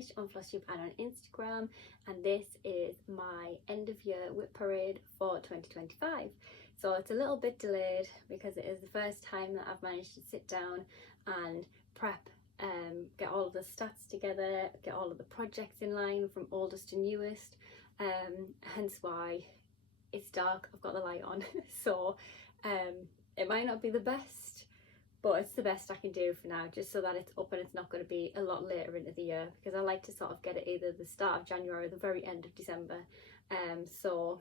Stitch on Flosstube and on Instagram, and this is my end of year WIP parade for 2025. So it's a little bit delayed because it is the first time that I've managed to sit down and prep, get all of the stats together, get all of the projects in line from oldest to newest, hence why it's dark. I've got the light on so it might not be the best, but it's the best I can do for now, just so that it's up and it's not going to be a lot later into the year, because I like to sort of get it either the start of January or the very end of December. So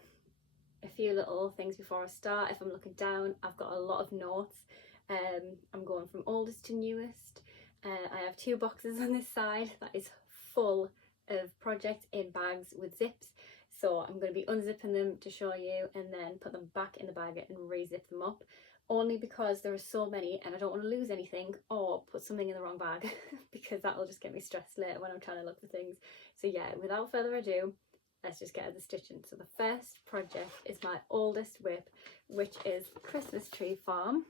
a few little things before I start. If I'm looking down, I've got a lot of notes. I'm going from oldest to newest. I have 2 boxes on this side that is full of projects in bags with zips. So I'm going to be unzipping them to show you and then put them back in the bag and re-zip them up, only because there are so many and I don't want to lose anything or put something in the wrong bag because that will just get me stressed later when I'm trying to look for things. So yeah, without further ado, let's just get at the stitching. So the first project is my oldest WIP, which is Christmas Tree Farm.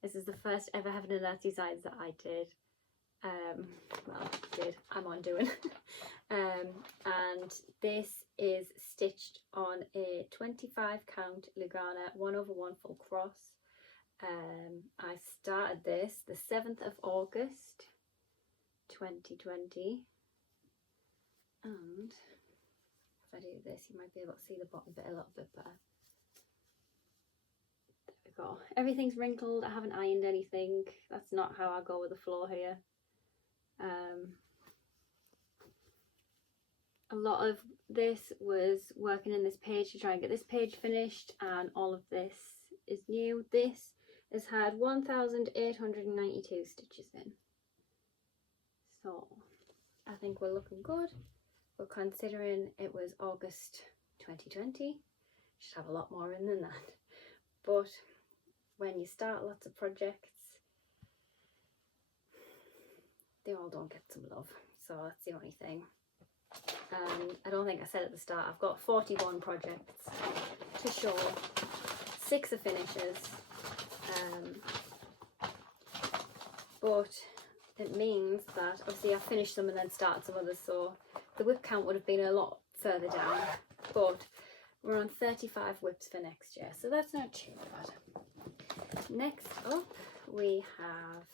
This is the first ever Heaven and Earth designs that I did. I'm on doing. And this is stitched on a 25 count Lugana 1/1 full cross. I started this the 7th of August 2020, and if I do this you might be able to see the bottom bit a little bit better. There we go. Everything's wrinkled. I haven't ironed anything. That's not how I go with the flow here. A lot of this was working in this page to try and get this page finished, and all of this is new. This has had 1,892 stitches in, so I think we're looking good. But considering it was August 2020, should have a lot more in than that. But when you start lots of projects, they all don't get some love, so that's the only thing. And I don't think I said at the start, I've got 41 projects to show, 6 are finishes, but it means that obviously I finished some and then started some others, so the WIP count would have been a lot further down, but we're on 35 WIPs for next year, so that's not too bad. Next up we have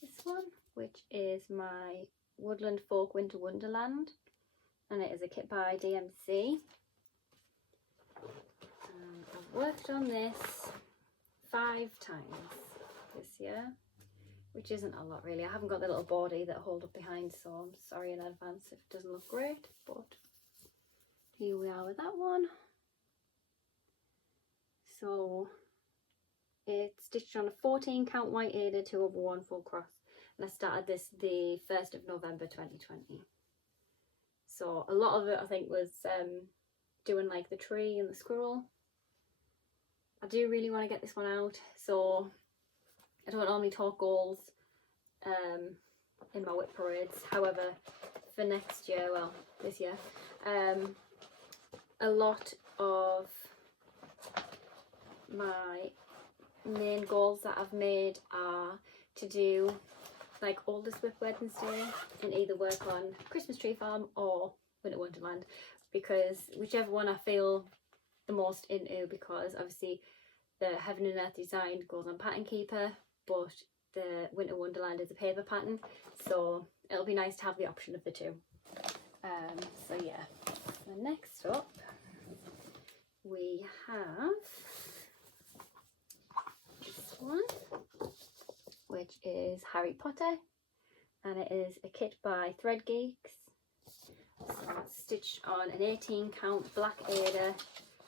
this one, which is my Woodland Folk Winter Wonderland, and it is a kit by DMC. I've worked on this 5 times this year, which isn't a lot really. I haven't got the little body that I hold up behind, so I'm sorry in advance if it doesn't look great, but here we are with that one. So it's stitched on a 14 count white Ada 2/1 full cross, and I started this the 1st of November 2020. So a lot of it I think was doing like the tree and the squirrel. I do really want to get this one out, so I don't normally talk goals in my WIP parades. However, for next year, well this year, a lot of my main goals that I've made are to do like oldest WIP Wednesday and either work on Christmas Tree Farm or Winter Wonderland, because whichever one I feel the most into, because obviously the Heaven and Earth design goes on Pattern Keeper, but the Winter Wonderland is a paper pattern, so it'll be nice to have the option of the 2. So yeah, so next up we have this one, which is Harry Potter, and it is a kit by Thread Geeks. So it's stitched on an 18 count black Ada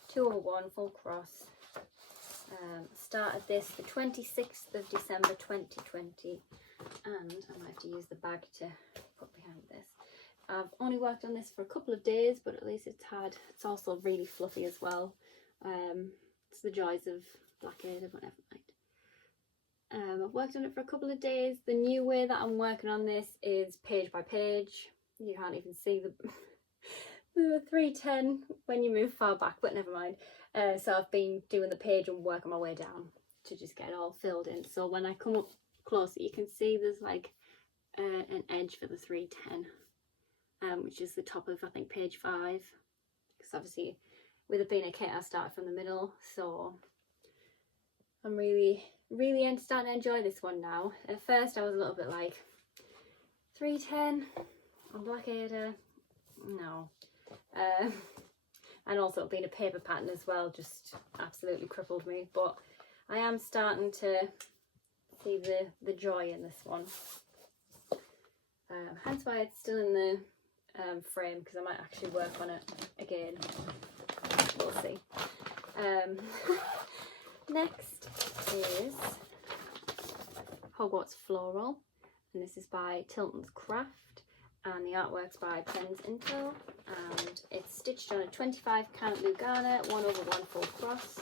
2/1 full cross. Started this the 26th of December 2020, and I might have to use the bag to put behind this. I've only worked on this for a couple of days, but at least it's also really fluffy as well. It's the joys of black Ada, but never mind. I've worked on it for a couple of days. The new way that I'm working on this is page by page. You can't even see the 310 when you move far back, but never mind. So I've been doing the page and working my way down to just get it all filled in. So when I come up closer, you can see there's like an edge for the 310, which is the top of, I think, page 5, because obviously with it being a kit I started from the middle, so I'm really starting to enjoy this one now. At first I was a little bit like 310 on Black Ada, no. And also being a paper pattern as well just absolutely crippled me, but I am starting to see the joy in this one. Hence why it's still in the frame, because I might actually work on it again. We'll see. Next is Hogwarts Floral, and this is by Tilton's Craft, and the artwork's by Pens Intel, and it's stitched on a 25 count Lugana 1/1 full cross.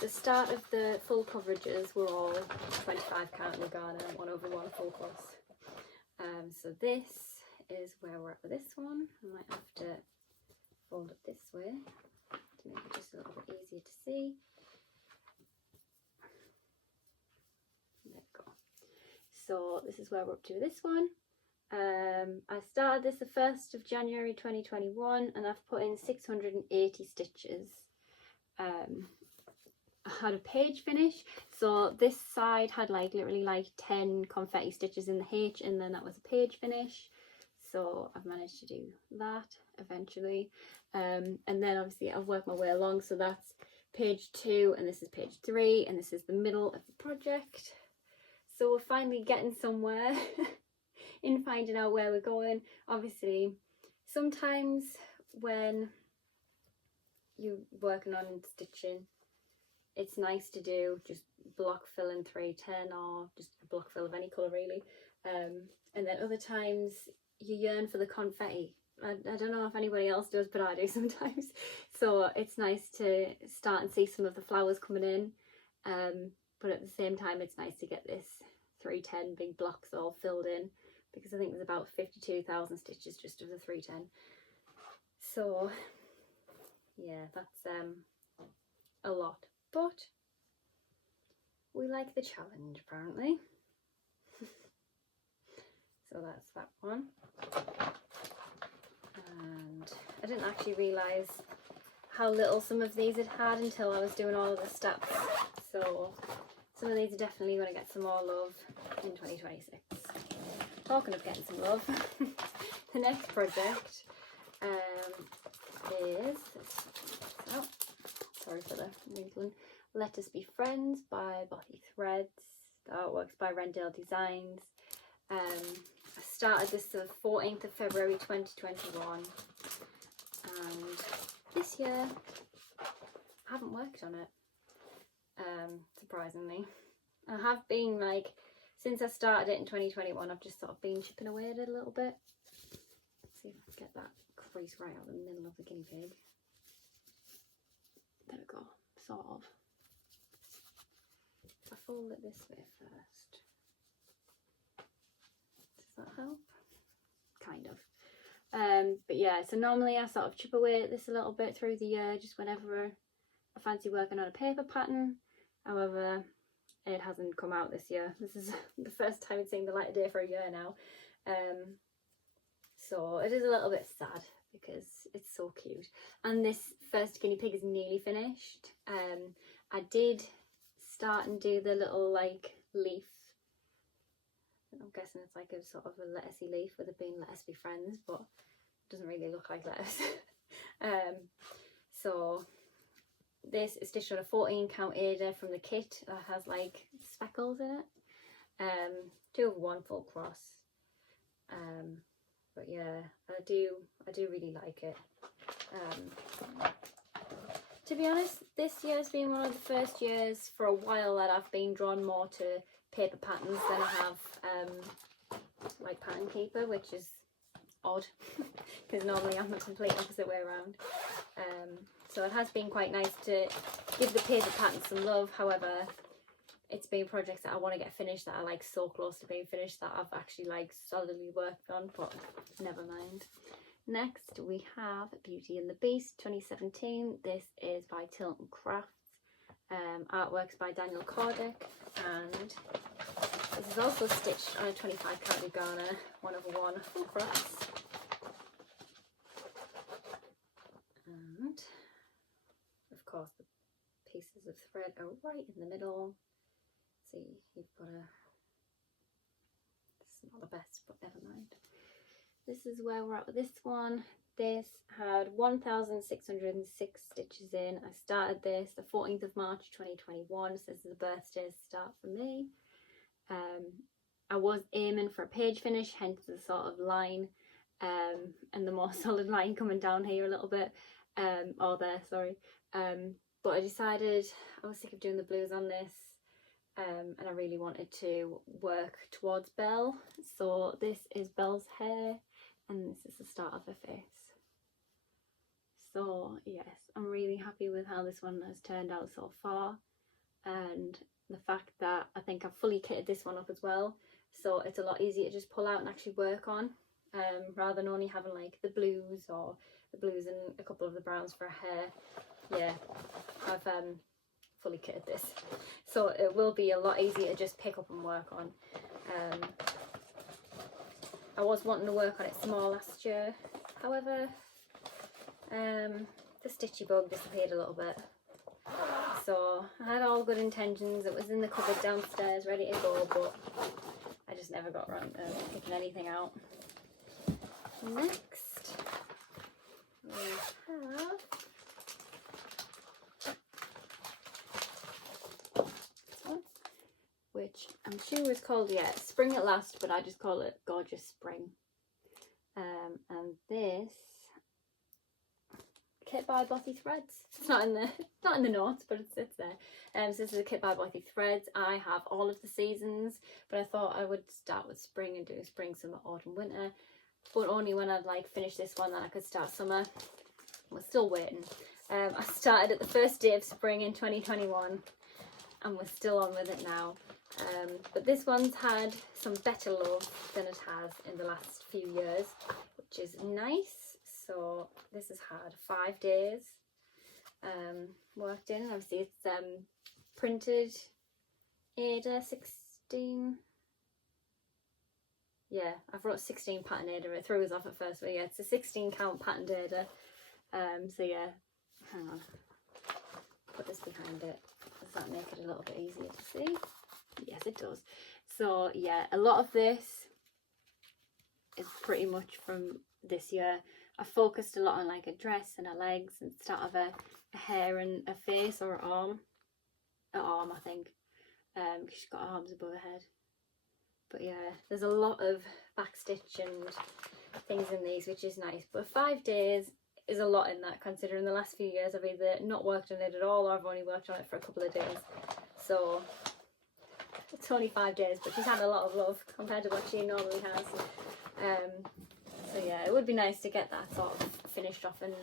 The start of the full coverages were all 25 count Lugana 1/1 full cross. So this is where we're at with this one. I might have to fold it this way to make it just a little bit easier to see. There we go. So this is where we're up to with this one. I started this the 1st of January 2021, and I've put in 680 stitches. I had a page finish, so this side had like literally like 10 confetti stitches in the H, and then that was a page finish, so I've managed to do that eventually. And then obviously I've worked my way along, so that's page 2 and this is page 3 and this is the middle of the project. So we're finally getting somewhere in finding out where we're going. Obviously sometimes when you're working on stitching, it's nice to do just block fill in 310 or just a block fill of any colour really, and then other times you yearn for the confetti. I don't know if anybody else does, but I do sometimes. So it's nice to start and see some of the flowers coming in, but at the same time it's nice to get this 310 big blocks all filled in, because I think there's about 52,000 stitches just of the 310. So yeah, that's a lot. But we like the challenge apparently. So that's that one. And I didn't actually realise how little some of these had until I was doing all of the stats. So some of these are definitely going to get some more love in 2026. Talking of getting some love, the next project is, oh, sorry for the wrinkling, Let Us Be Friends by Bothy Threads. The artwork's by Rendell Designs. I started this the 14th of February 2021, and this year I haven't worked on it, surprisingly. I have been, like, since I started it in 2021, I've just sort of been chipping away at it a little bit. Let's see if I can get that crease right out in the middle of the guinea pig. There we go, sort of. If I fold it this way first, does that help? Kind of. But yeah, so normally I sort of chip away at this a little bit through the year, just whenever I fancy working on a paper pattern. However, it hasn't come out this year. This is the first time it's seen the light of day for a year now. So it is a little bit sad because it's so cute. And this first guinea pig is nearly finished. I did start and do the little like leaf. I'm guessing it's like a sort of a lettucey leaf with it being Let Us Be Friends, but it doesn't really look like lettuce. So this is stitched on a 14 count Ada from the kit that has like speckles in it. 2/1 full cross. But yeah, I do really like it. To be honest, this year has been one of the first years for a while that I've been drawn more to paper patterns than I have like Pattern Keeper, which is odd because normally I'm the complete opposite way around. So it has been quite nice to give the paper pattern some love. However, it's been projects that I want to get finished that are like so close to being finished that I've actually like solidly worked on, but never mind. Next we have Beauty and the Beast 2017. This is by Tilton Crafts. Artworks by Daniel Cordick, and This is also stitched on a 25 count Lugana 1/1 full cross. And of course the pieces of thread are right in the middle. See, you've got a, this is not the best, but never mind. This is where we're at with this one. This had 1,606 stitches in. I started this the 14th of March 2021, so this is the birthday start for me. I was aiming for a page finish, hence the sort of line and the more solid line coming down here a little bit, or there, sorry. But I decided I was sick of doing the blues on this, and I really wanted to work towards Belle. So this is Belle's hair, and this is the start of her face. So yes, I'm really happy with how this one has turned out so far, and the fact that I think I've fully kitted this one up as well, so it's a lot easier to just pull out and actually work on, rather than only having like the blues and a couple of the browns for her hair. Yeah, I've fully kitted this, so it will be a lot easier to just pick up and work on. I was wanting to work on it small last year, however the stitchy bug disappeared a little bit. So I had all good intentions. It was in the cupboard downstairs ready to go, but I just never got around to picking anything out. Next we have this one, which I'm sure is called, yeah, Spring at Last, but I just call it Gorgeous Spring. And this kit by Bothy Threads. It's not in the notes, but it's there. So this is a kit by Bothy Threads. I have all of the seasons, but I thought I would start with spring and do spring, summer, autumn, winter. But only when I'd like finish this one that I could start summer. We're still waiting. I started at the first day of spring in 2021, and we're still on with it now. But this one's had some better love than it has in the last few years, which is nice. So this has had 5 days worked in. Obviously it's printed Ada 16. Yeah, I've wrote 16 pattern Ada. It threw us off at first, but yeah, it's a 16 count patterned Ada. So yeah, hang on, put this behind it. Does that make it a little bit easier to see? Yes, it does. So yeah, a lot of this is pretty much from this year. I focused a lot on like a dress and her legs instead of a hair and a face or an arm. An arm, I think, because she's got arms above her head. But yeah, there's a lot of backstitch and things in these, which is nice. But 5 days is a lot in that, considering the last few years I've either not worked on it at all or I've only worked on it for a couple of days. So it's only 5 days, but she's had a lot of love compared to what she normally has. So yeah, it would be nice to get that sort of finished off and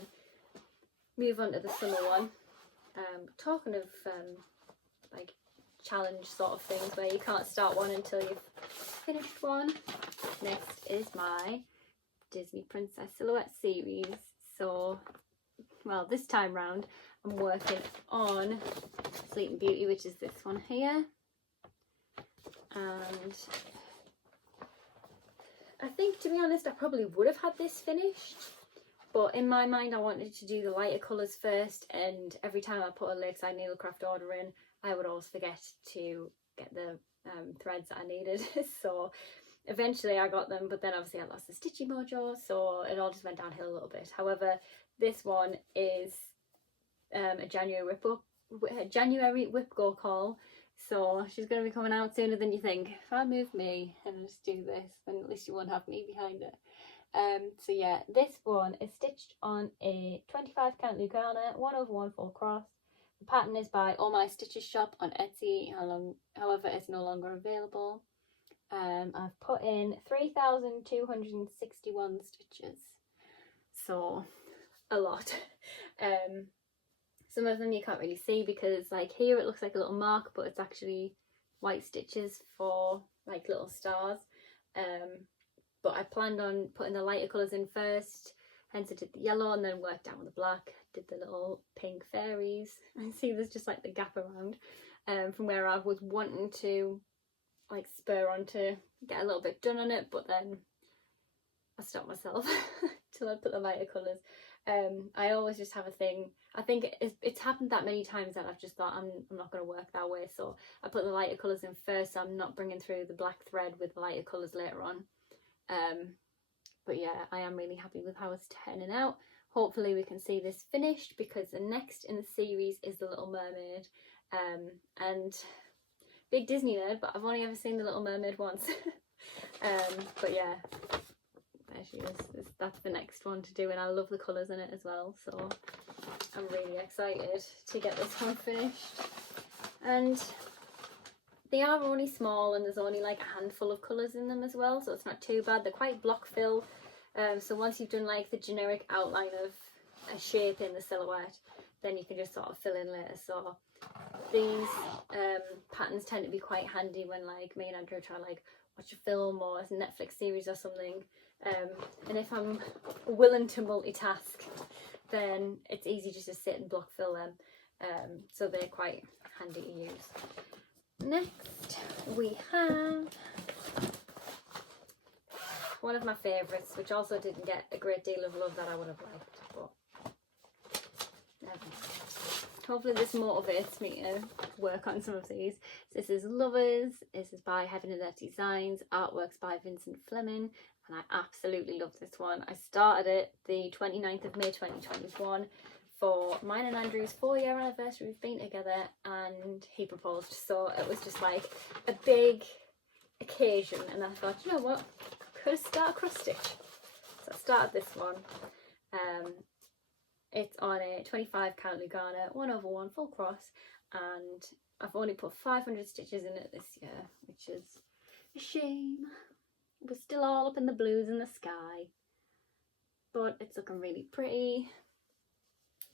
move on to the summer one. Talking of like challenge sort of things where you can't start one until you've finished one. Next is my Disney Princess Silhouette series. So, well, this time round I'm working on Sleeping Beauty, which is this one here. And I think, to be honest, I probably would have had this finished, but in my mind I wanted to do the lighter colours first, and every time I put a Lakeside Needlecraft order in I would always forget to get the threads that I needed. So eventually I got them, but then obviously I lost the stitchy mojo, so it all just went downhill a little bit. However, this one is a January WIP Go call. So she's going to be coming out sooner than you think. If I move me and just do this, then at least you won't have me behind it. So yeah, this one is stitched on a 25 count Lugana 1/1 full cross. The pattern is by All My Stitches Shop on Etsy. However, it's no longer available. I've put in 3,261 stitches. So a lot. Some of them you can't really see because like here it looks like a little mark, but it's actually white stitches for like little stars. But I planned on putting the lighter colours in first, hence I did the yellow and then worked down with the black, did the little pink fairies. I see there's just like the gap around from where I was wanting to like spur on to get a little bit done on it, but then I stopped myself till I put the lighter colours. I always just have a thing. I think it's happened that many times that I've just thought I'm not going to work that way, so I put the lighter colours in first, so I'm not bringing through the black thread with the lighter colours later on. But yeah, I am really happy with how it's turning out. Hopefully we can see this finished, because the next in the series is The Little Mermaid. And big Disney nerd, but I've only ever seen The Little Mermaid once. But yeah, there she is. That's the next one to do, and I love the colours in it as well, so I'm really excited to get this one finished. And they are only small, and there's only like a handful of colours in them as well, so it's not too bad. They're quite block fill, so once you've done like the generic outline of a shape in the silhouette, then you can just sort of fill in later. So these patterns tend to be quite handy when like me and Andrew try to like watch a film or a Netflix series or something, and if I'm willing to multitask, then it's easy just to sit and block fill them, so they're quite handy to use. Next we have one of my favourites, which also didn't get a great deal of love that I would have liked, but hopefully this motivates me to work on some of these. This is Lovers. This is by Heaven and Earth Designs. Artworks by Vincent Fleming, and I absolutely love this one. I started it the 29th of May 2021 for mine and Andrew's 4-year anniversary. We've been together, and he proposed, so it was just like a big occasion, and I thought, you know what, I could start a cross stitch. So I started this one. It's on a 25 count Lugana 1/1 full cross, and I've only put 500 stitches in it this year, which is a shame. We're still all up in the blues in the sky, but it's looking really pretty.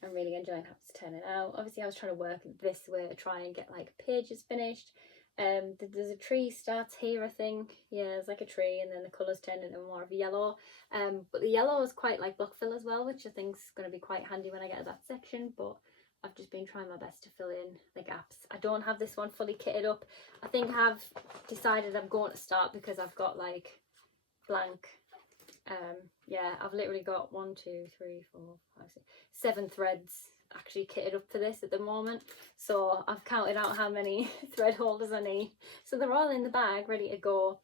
I'm really enjoying how it's turning out. Obviously I was trying to work this way to try and get like pages finished. There's a tree starts here, I think. Yeah, there's like a tree, and then the colours turn into more of a yellow. But the yellow is quite like block fill as well, which I think is going to be quite handy when I get to that section. But I've just been trying my best to fill in the gaps. I don't have this one fully kitted up. I think I've decided I'm going to start, because I've got like blank. Yeah, I've literally got 1, 2, 3, 4, 5, 6, 7 threads actually kitted up for this at the moment, so I've counted out how many thread holders I need, so they're all in the bag ready to go,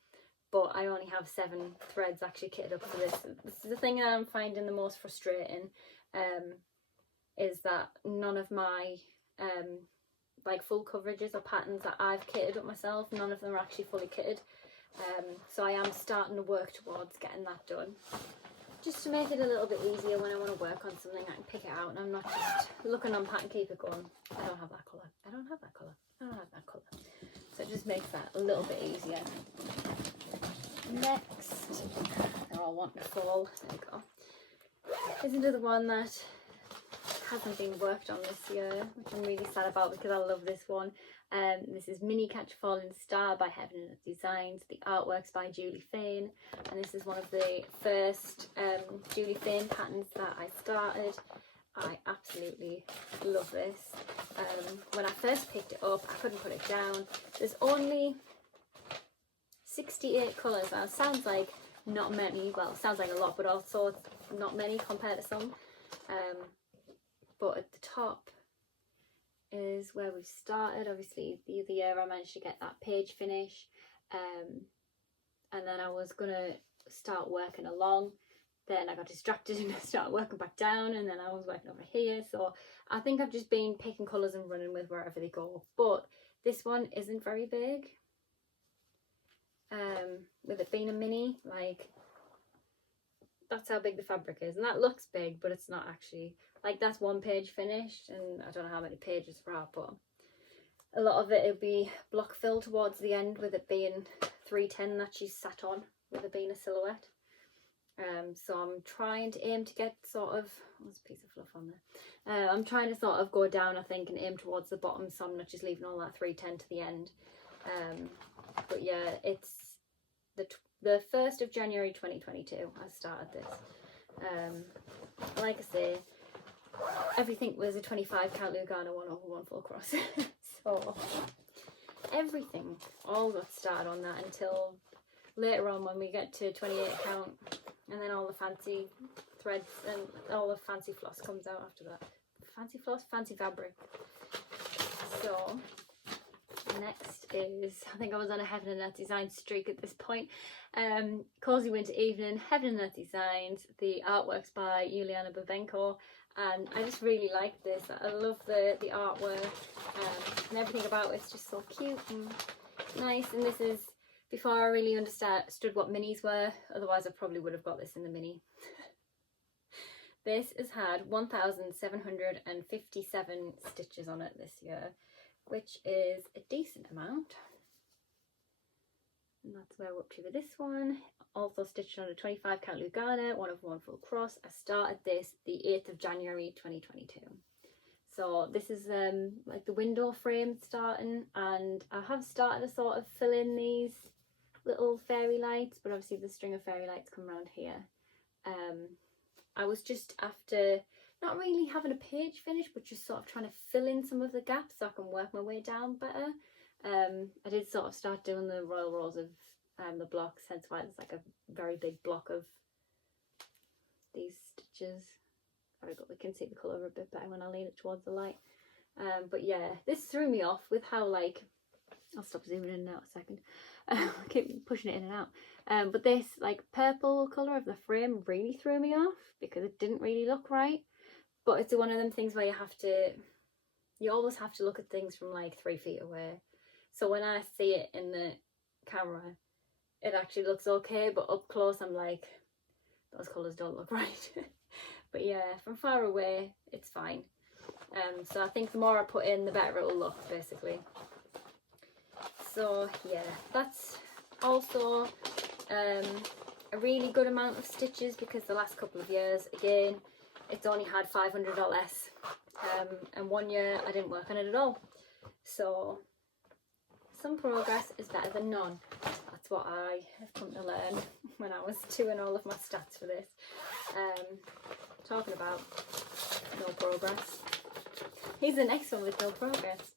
but I only have 7 threads actually kitted up for this. This is the thing that I'm finding the most frustrating, is that none of my like full coverages or patterns that I've kitted up myself, none of them are actually fully kitted, so I am starting to work towards getting that done, just to make it a little bit easier when I want to work on something. I can pick it out and I'm not just looking on pattern keeper going, I don't have that colour, I don't have that colour, I don't have that colour. So it just makes that a little bit easier. Next, they're all wanting to fall. There we go. Here's another one that hasn't been worked on this year, which I'm really sad about, because I love this one. This is Mini Catch a Falling Star by Heaven and Earth Designs. The artwork's by Julie Fane, and this is one of the first Julie Fane patterns that I started. I absolutely love this. When I first picked it up, I couldn't put it down. There's only 68 colours. Now it sounds like not many, well it sounds like a lot, but also it's not many compared to some. But at the top is where we've started. Obviously the other year I managed to get that page finish, and then I was gonna start working along, then I got distracted and I started working back down, and then I was working over here. So I think I've just been picking colours and running with wherever they go. But this one isn't very big, with it being a mini, like that's how big the fabric is, and that looks big, but it's not actually. Like that's one page finished, and I don't know how many pages for that, but a lot of it will be block fill towards the end, with it being 310 that she's sat on, with it being a silhouette. So I'm trying to aim to get sort of, there's a piece of fluff on there. I'm trying to sort of go down, I think, and aim towards the bottom, so I'm not just leaving all that 310 to the end. But yeah, it's the 1st of January 2022 I started this. Like I say, everything was a 25 count Lugana 1/1 full cross. So everything all got started on that until later on when we get to 28 count, and then all the fancy threads and all the fancy floss comes out after that. Fancy floss, fancy fabric. So next is, I think I was on a Heaven and Earth Design streak at this point. Cozy Winter Evening, Heaven and Earth Designs. The artwork's by Juliana Babenko, and I just really like this. I love the artwork, and everything about it's just so cute and nice. And this is before I really understood what minis were, otherwise I probably would have got this in the mini. This has had 1,757 stitches on it this year, which is a decent amount. And that's where we're up to with this one. Also stitched on a 25 count Lugana, 1/1 full cross. I started this the 8th of January 2022. So this is like the window frame starting, and I have started to sort of fill in these little fairy lights, but obviously the string of fairy lights come around here. I was just after not really having a page finish, but just sort of trying to fill in some of the gaps so I can work my way down better. I did sort of start doing the royal rows of the blocks, hence why there's like a very big block of these stitches. There we go, we can see the colour a bit better when I lean it towards the light. But yeah, this threw me off with how, like, I'll stop zooming in now a second. I keep pushing it in and out. But this like purple colour of the frame really threw me off because it didn't really look right. But it's one of them things where you always have to look at things from like 3 feet away. So when I see it in the camera, it actually looks okay, but up close I'm like, those colours don't look right. But yeah, from far away it's fine. So I think the more I put in, the better it will look, basically. So yeah, that's also a really good amount of stitches, because the last couple of years, again, it's only had 500 or less, and one year I didn't work on it at all. So some progress is better than none. That's what I have come to learn when I was doing all of my stats for this. Talking about no progress, here's the next one with no progress.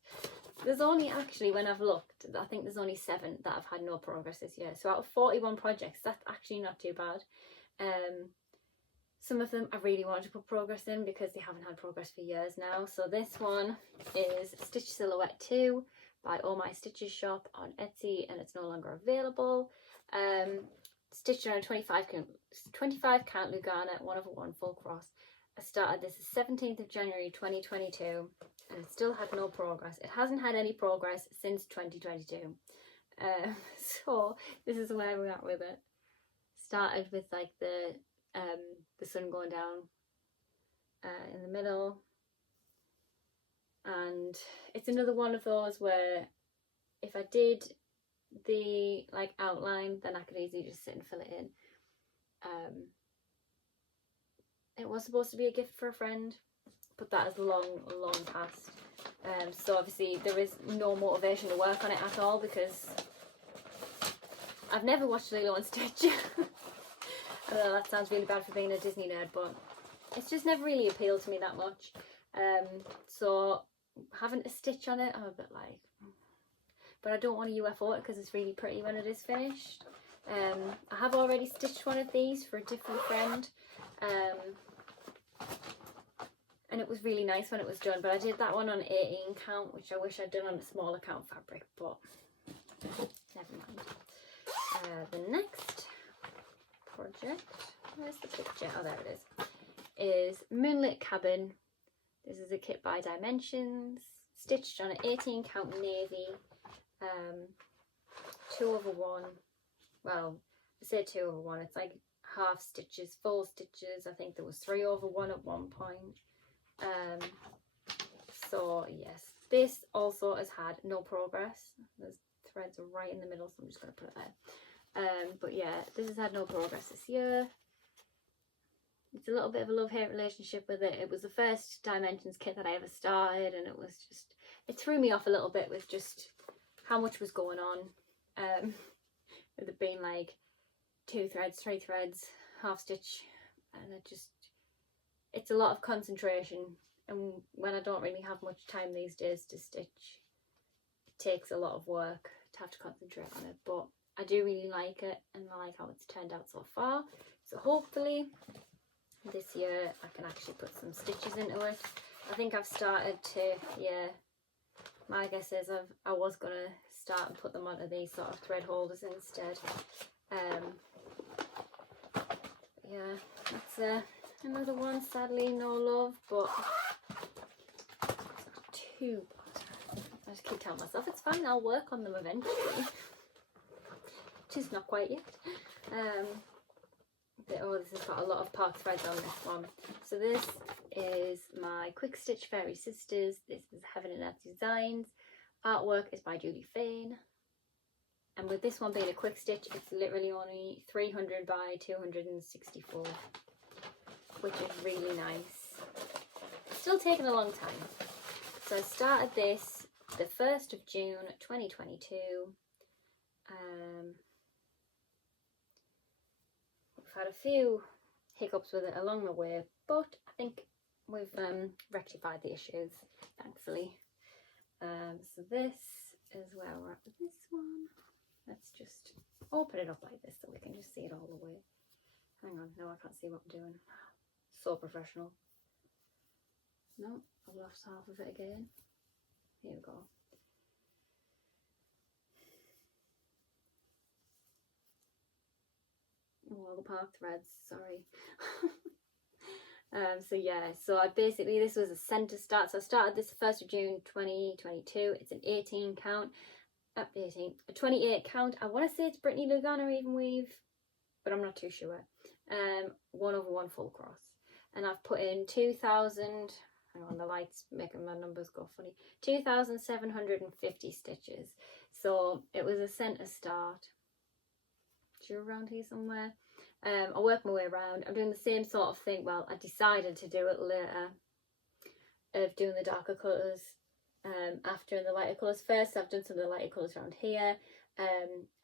There's only actually, when I've looked, I think there's only 7 that have had no progress this year. So out of 41 projects, that's actually not too bad. Some of them I really wanted to put progress in because they haven't had progress for years now. So this one is Stitch Silhouette 2 by Oh My Stitches shop on Etsy, and it's no longer available. Stitched on a 25 count Lugana, 1/1 full cross. I started this the 17th of January 2022, and it still had no progress. It hasn't had any progress since 2022. So this is where we're at with it. Started with like the sun going down in the middle, and it's another one of those where if I did the like outline, then I could easily just sit and fill it in. It was supposed to be a gift for a friend, but that is long past. So obviously there is no motivation to work on it at all, because I've never watched Lilo and Stitch. I know that sounds really bad for being a Disney nerd, but it's just never really appealed to me that much. So having a stitch on it, I'm a bit like, but I don't want a UFO because it's really pretty when it is finished. I have already stitched one of these for a different friend, and it was really nice when it was done, but I did that one on 18 count, which I wish I'd done on a smaller count fabric, but never mind. The next project, where's the picture? Oh, there it is Moonlit Cabin. This is a kit by Dimensions, stitched on an 18 count navy, 2/1. Well, I say 2/1, it's like half stitches, full stitches. I think there was 3/1 at one point. So yes, this also has had no progress. There's threads right in the middle, so I'm just going to put it there. But yeah, this has had no progress this year. It's a little bit of a love-hate relationship with it. It was the first Dimensions kit that I ever started, and it threw me off a little bit with just how much was going on. With it being like 2 threads, 3 threads, half stitch, and it's a lot of concentration, and when I don't really have much time these days to stitch, takes a lot of work to have to concentrate on it, but I do really like it and I like how it's turned out so far. So hopefully this year I can actually put some stitches into it. I think I've started to, yeah, my guess is I was going to start and put them onto these sort of thread holders instead. Yeah, that's another one, sadly no love, but it's not too bad. I just keep telling myself it's fine, I'll work on them eventually. Just not quite yet. Oh, this has got a lot of park threads on this one. So this is my Quick Stitch Fairy Sisters. This is Heaven and Earth Designs. Artwork is by Julie Fane. And with this one being a quick stitch, it's literally only 300 by 264, which is really nice. Still taking a long time. So I started this the 1st of June 2022. We've had a few hiccups with it along the way, but I think we've rectified the issues, thankfully. So this is where we're at with this one. Let's just open it up like this so we can just see it all the way. Hang on, no, I can't see what I'm doing. So professional. No, I've lost half of it again. Here we go. Oh, all the park threads, sorry. So yeah, so I basically, this was a centre start. So I started this 1st of June 2022. It's an 18 count. A 28 count. I want to say it's Brittany Lugano even weave, but I'm not too sure. 1/1 full cross, and I've put in 2,000. Hang on, the light's making my numbers go funny. 2,750 stitches. So it was a centre start. You're around here somewhere. I work my way around. I'm doing the same sort of thing. Well, I decided to do it later, of doing the darker colours after in the lighter colours first. So I've done some of the lighter colours around here,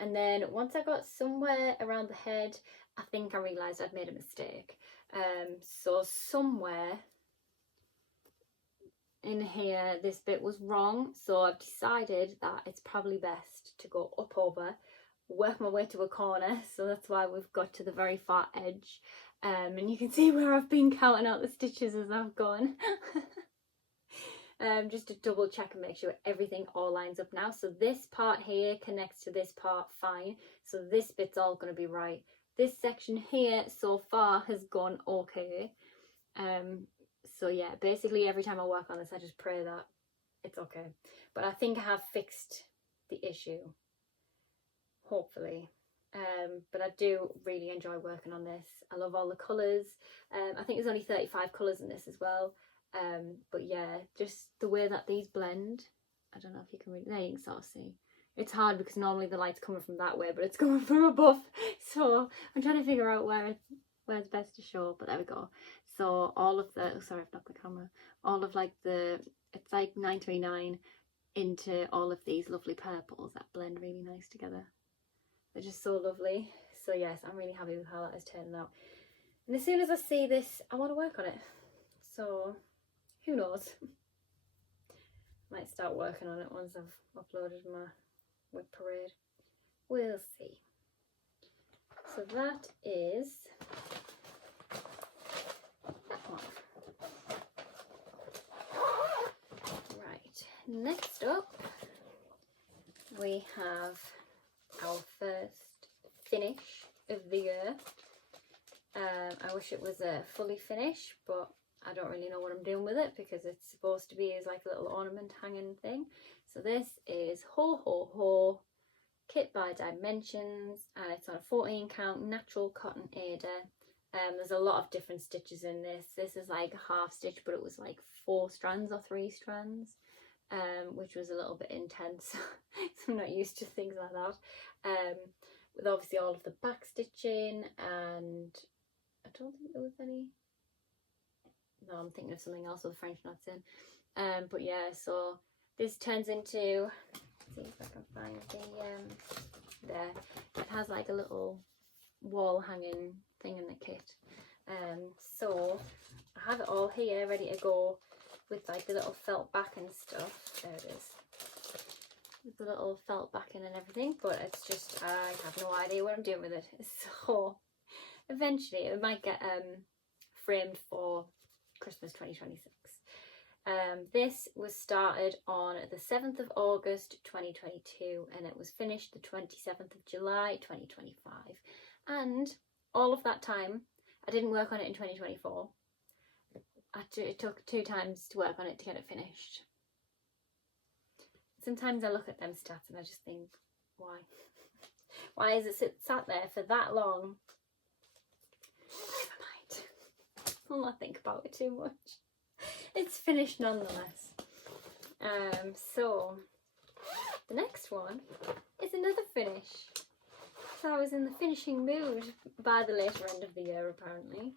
and then once I got somewhere around the head, I think I realised I'd made a mistake. So somewhere in here this bit was wrong, so I've decided that it's probably best to go up over, work my way to a corner. So that's why we've got to the very far edge, and you can see where I've been counting out the stitches as I've gone. Just to double check and make sure everything all lines up now. So this part here connects to this part fine, so this bit's all going to be right. This section here so far has gone okay. So yeah, basically every time I work on this I just pray that it's okay, but I think I have fixed the issue, hopefully. But I do really enjoy working on this. I love all the colours. I think there's only 35 colours in this as well. But yeah, just the way that these blend, I don't know if you can really, there you can sort of see. It's hard because normally the light's coming from that way, but it's coming from above. So I'm trying to figure out where it's best to show, but there we go. So all of the, oh sorry, I've knocked the camera. All of like the, it's like 939 into all of these lovely purples that blend really nice together. They're just so lovely. So yes, I'm really happy with how that is turning out. And as soon as I see this, I want to work on it. So who knows? Might start working on it once I've uploaded my WIP parade. We'll see. So that is that one. Right, next up we have our first finish of the year. I wish it was a fully finish, but I don't really know what I'm doing with it because it's supposed to be as like a little ornament hanging thing. So this is Ho Ho Ho Kit by Dimensions, and it's on a 14 count natural cotton Aida. There's a lot of different stitches in this. This is like a half stitch, but it was like 4 strands or 3 strands, which was a little bit intense. So I'm not used to things like that. With obviously all of the back stitching, and I don't think there was any. No, I'm thinking of something else with French knots in. But yeah, so this turns into, let's see if I can find the there. It has like a little wall hanging thing in the kit. So I have it all here ready to go with like the little felt back and stuff. There it is. with the little felt backing and everything, but it's just, I have no idea what I'm doing with it. So eventually it might get framed for Christmas 2026. This was started on the 7th of August 2022 and it was finished the 27th of July 2025. And all of that time, I didn't work on it in 2024. It took 2 times to work on it to get it finished. Sometimes I look at them stats and I just think, why? Why is it sat there for that long? Never mind. I'll not think about it too much. It's finished nonetheless. So the next one is another finish. So I was in the finishing mood by the later end of the year apparently.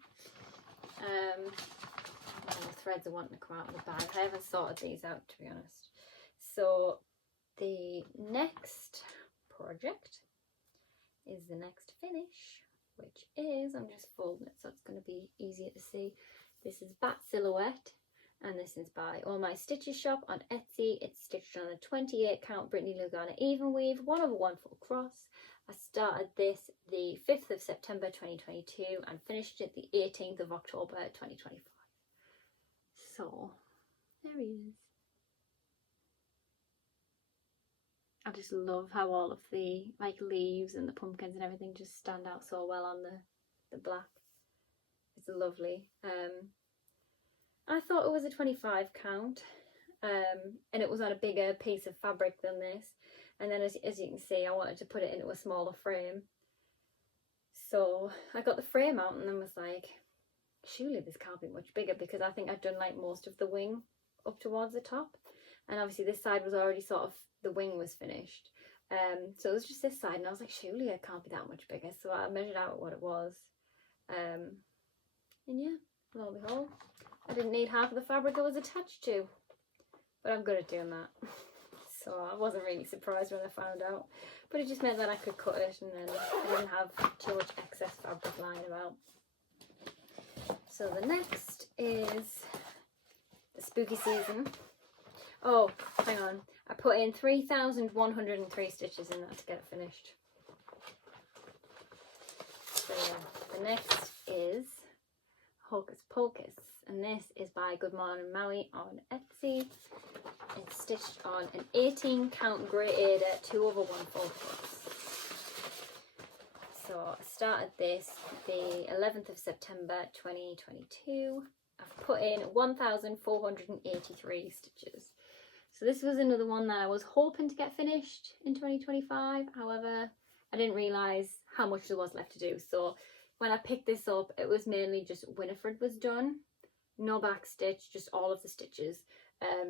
The threads are wanting to come out of the bag. I haven't sorted these out, to be honest. So the next project is the next finish, which is, I'm just folding it so it's going to be easier to see. This is Bat Silhouette, and this is by All My Stitches Shop on Etsy. It's stitched on a 28 count Brittany Lugana even weave, 1/1 full cross. I started this the 5th of September 2022 and finished it the 18th of October 2025. So there he is. I just love how all of the leaves and the pumpkins and everything just stand out so well on the black. It's lovely. I thought it was a 25 count and it was on a bigger piece of fabric than this, and then as you can see I wanted to put it into a smaller frame, so I got the frame out and then was like, surely this can't be much bigger, because I think I'd done like most of the wing up towards the top, and obviously this side was already sort of, the wing was finished, so it was just this side and I was like, surely it can't be that much bigger. So I measured out what it was, and yeah, lo and behold, I didn't need half of the fabric it was attached to, but I'm good at doing that. So I wasn't really surprised when I found out, but it just meant that I could cut it and then I didn't have too much excess fabric lying about. So the next is the spooky season. Oh, hang on. I put in 3,103 stitches in that to get it finished. So the next is Hocus Pocus, and this is by Good Morning Maui on Etsy. It's stitched on an 18 count Grey Ada 2/1 full cross. So I started this the 11th of September 2022. I've put in 1,483 stitches. So this was another one that I was hoping to get finished in 2025. However, I didn't realise how much there was left to do. So when I picked this up, it was mainly just Winifred was done. No back stitch, just all of the stitches.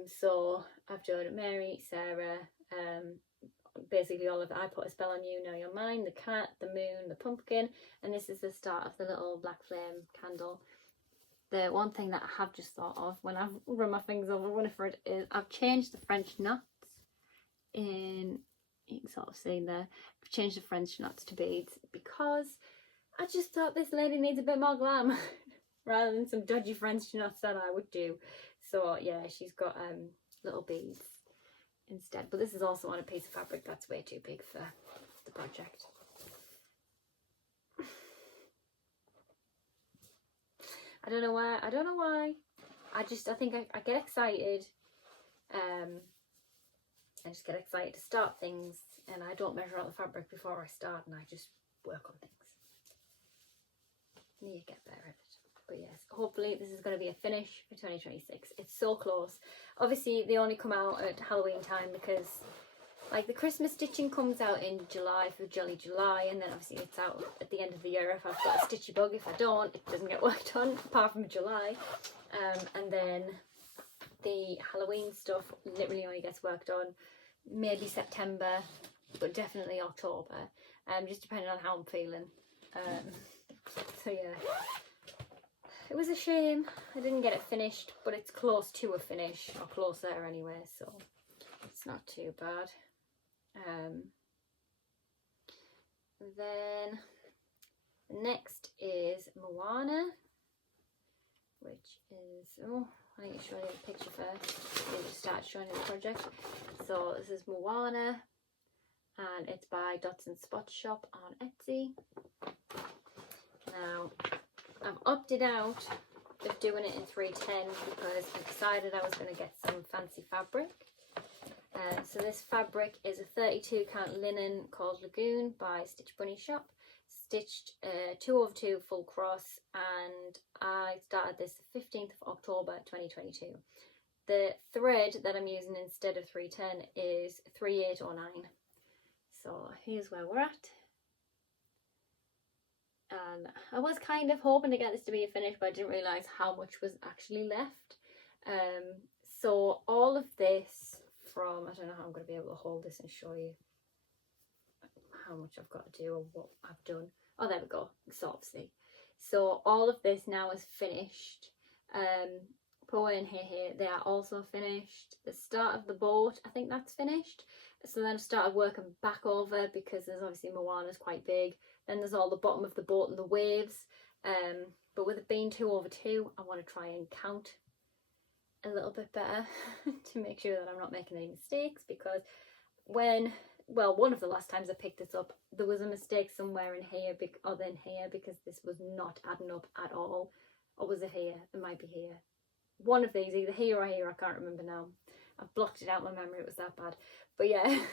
So I've done Mary, Sarah, basically all of it. I Put a Spell on You, Now You're Mine, the cat, the moon, the pumpkin, and this is the start of the little black flame candle. The one thing that I have just thought of when I've run my fingers over Winifred is I've changed the French knots in, you can sort of see there, I've changed the French knots to beads because I just thought this lady needs a bit more glam rather than some dodgy French knots that I would do. So yeah, she's got little beads instead, but this is also on a piece of fabric that's way too big for the project. I don't know why. I think I get excited. I just get excited to start things, and I don't measure out the fabric before I start, and I just work on things. And you get better at it. But yes, hopefully this is going to be a finish for 2026. It's so close. Obviously, they only come out at Halloween time because, like, the Christmas stitching comes out in July for Jolly July, and then obviously it's out at the end of the year if I've got a stitchy bug. If I don't, it doesn't get worked on apart from July. And then the Halloween stuff literally only gets worked on maybe September, but definitely October, just depending on how I'm feeling. So yeah, it was a shame I didn't get it finished, but it's close to a finish, or closer anyway, so it's not too bad. Then the next is Moana, which is, oh, I need to show you the picture first. I need to start showing you the project. So this is Moana, and it's by Dots and Spots Shop on Etsy. Now, I've opted out of doing it in 310 because I decided I was going to get some fancy fabric. So this fabric is a 32 count linen called Lagoon by Stitch Bunny Shop, stitched 2/2 full cross, and I started this the 15th of October 2022. The thread that I'm using instead of 310 is 3809. So here's where we're at. And I was kind of hoping to get this to be a finish, but I didn't realise how much was actually left. So all of this from, I don't know how I'm going to be able to hold this and show you how much I've got to do or what I've done. Oh, there we go, sort of see. So all of this now is finished. Poa and Hey, they are also finished. The start of the boat, I think that's finished. So then I've started working back over because there's obviously Moana's quite big. Then there's all the bottom of the boat and the waves. But with it being 2/2, I want to try and count a little bit better to make sure that I'm not making any mistakes, because one of the last times I picked this up, there was a mistake somewhere in here other than here, because this was not adding up at all. Or was it here? It might be here. One of these, either here or here, I can't remember now. I've blocked it out my memory, it was that bad. But yeah,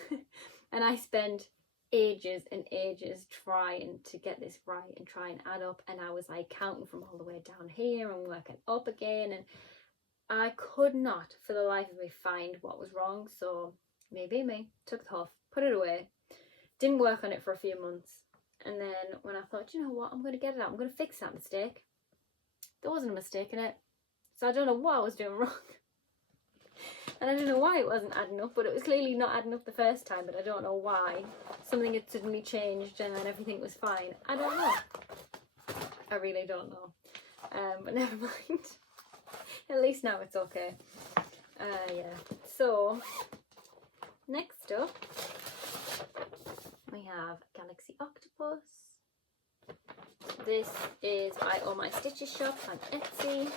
and I spent ages and ages trying to get this right and try and add up, and I was like counting from all the way down here and working up again, and I could not for the life of me find what was wrong. So maybe me, took it off, put it away, didn't work on it for a few months, and then when I thought, you know what, I'm going to get it out, I'm going to fix that mistake, there wasn't a mistake in it. So I don't know what I was doing wrong. And I don't know why it wasn't adding up, but it was clearly not adding up the first time, but I don't know why. Something had suddenly changed and then everything was fine. I don't know. I really don't know. But never mind. At least now it's okay. Yeah. So, next up, we have Galaxy Octopus. This is by All My Stitches Shop on Etsy.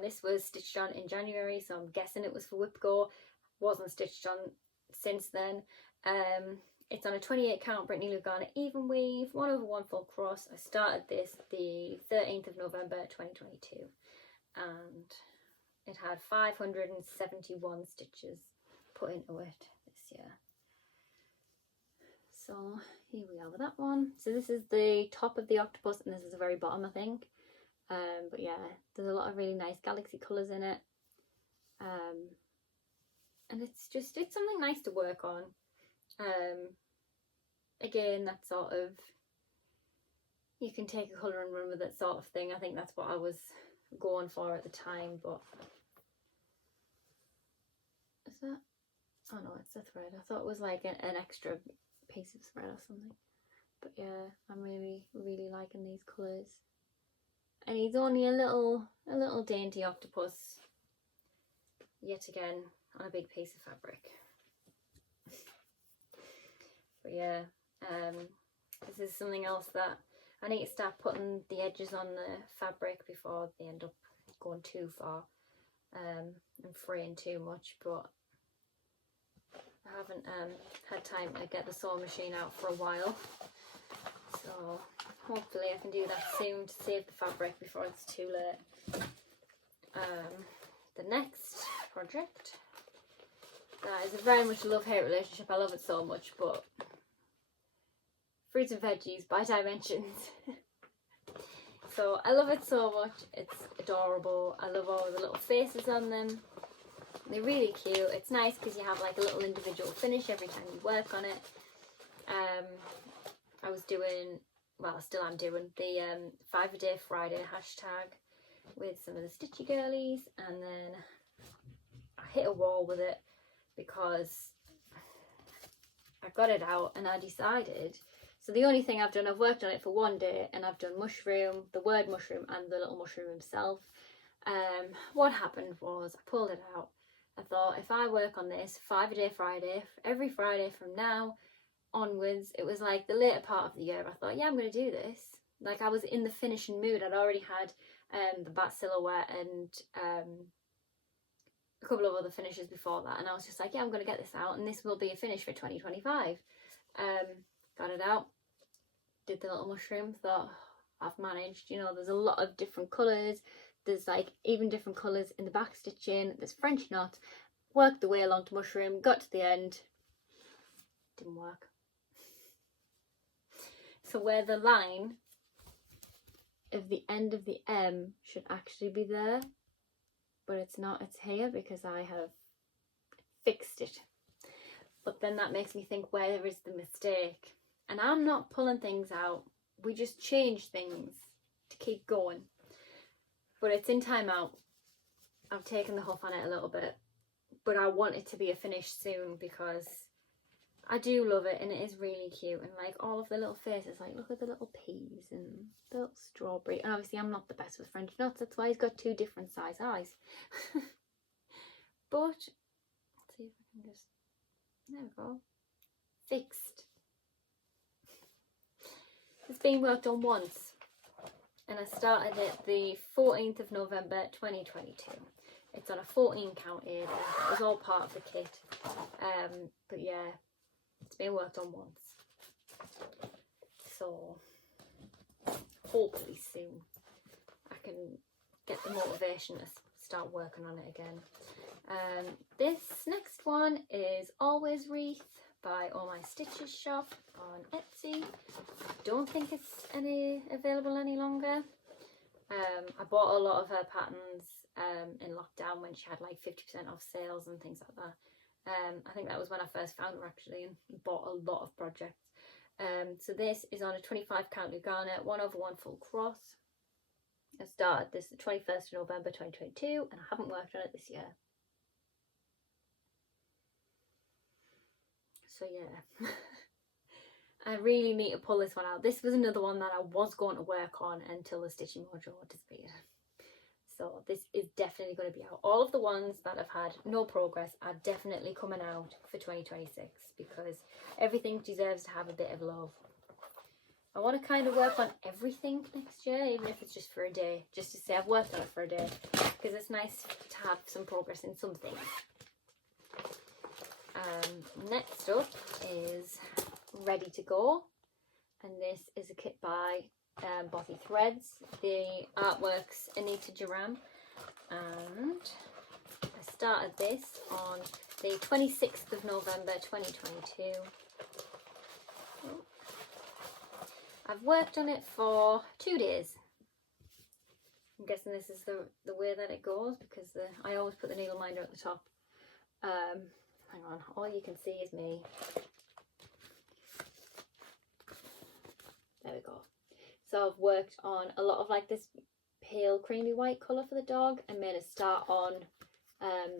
This was stitched on in January, so I'm guessing it was for WIP Go. Wasn't stitched on since then. It's on a 28 count Brittany Lugana even weave, 1/1 full cross. I started this the 13th of November 2022, and it had 571 stitches put into it this year. So here we are with that one. So this is the top of the octopus, and this is the very bottom, I think. But yeah, there's a lot of really nice galaxy colours in it. And it's something nice to work on. Again, that sort of, you can take a colour and run with it sort of thing. I think that's what I was going for at the time, but is that? Oh no, it's a thread. I thought it was like an extra piece of thread or something. But yeah, I'm really liking these colours. And he's only a little dainty octopus, yet again, on a big piece of fabric. But yeah, this is something else that I need to start putting the edges on the fabric before they end up going too far and fraying too much. But I haven't had time to get the sewing machine out for a while, so hopefully I can do that soon to save the fabric before it's too late. The next project, that is a very much love-hate relationship. I love it so much, but Fruits and Veggies by Dimensions. So I love it so much. It's adorable. I love all the little faces on them. They're really cute. It's nice because you have like a little individual finish every time you work on it. I was doing, well, I still am doing the 5-a-day Friday hashtag with some of the Stitchy girlies, and then I hit a wall with it because I got it out and I decided, so the only thing I've done, I've worked on it for one day and I've done mushroom, the word mushroom, and the little mushroom himself. What happened was I pulled it out. I thought, if I work on this 5-a-day Friday, every Friday from now onwards, it was like the later part of the year, I thought, yeah, I'm going to do this. like I was in the finishing mood. I'd already had the bat silhouette and a couple of other finishes before that, and I was just like, yeah, I'm going to get this out and this will be a finish for 2025. Got it out, did the little mushroom, thought, I've managed. You know, there's a lot of different colours, there's like even different colours in the back stitching, there's French knots. Worked the way along to mushroom, got to the end, didn't work. So where the line of the end of the M should actually be there, but it's not, it's here because I have fixed it. But then that makes me think, where is the mistake? And I'm not pulling things out, we just change things to keep going. But it's in timeout. I've taken the huff on it a little bit, but I want it to be a finish soon because I do love it and it is really cute. And like all of the little faces, like look at the little peas and the little strawberry. And obviously I'm not the best with French knots, that's why he's got two different size eyes. But let's see if I can just, there we go, fixed. It's been worked on once and I started it the 14th of November 2022. It's on a 14 count here. It was all part of the kit. But yeah, it's been worked on once. So hopefully soon I can get the motivation to start working on it again. This next one is Always Wreath by All My Stitches Shop on Etsy. I don't think it's available any longer. I bought a lot of her patterns in lockdown when she had like 50% off sales and things like that. I think that was when I first found her actually, and bought a lot of projects. So this is on a 25 count new garnet, 1/1 full cross. I started this the 21st of November 2022 and I haven't worked on it this year. So yeah, I really need to pull this one out. This was another one that I was going to work on until the Stitching Mojo disappeared. So this is definitely going to be out. All of the ones that have had no progress are definitely coming out for 2026 because everything deserves to have a bit of love. I want to kind of work on everything next year, even if it's just for a day, just to say I've worked on it for a day, because it's nice to have some progress in some things. Next up is Ready to Go, and this is a kit by Bothy Threads. The artwork's Anita Duran, and I started this on the 26th of November 2022. I've worked on it for 2 days. I'm guessing this is the way that it goes because I always put the needle minder at the top. Hang on, all you can see is me. There we go. So I've worked on a lot of like this pale creamy white colour for the dog and made a start on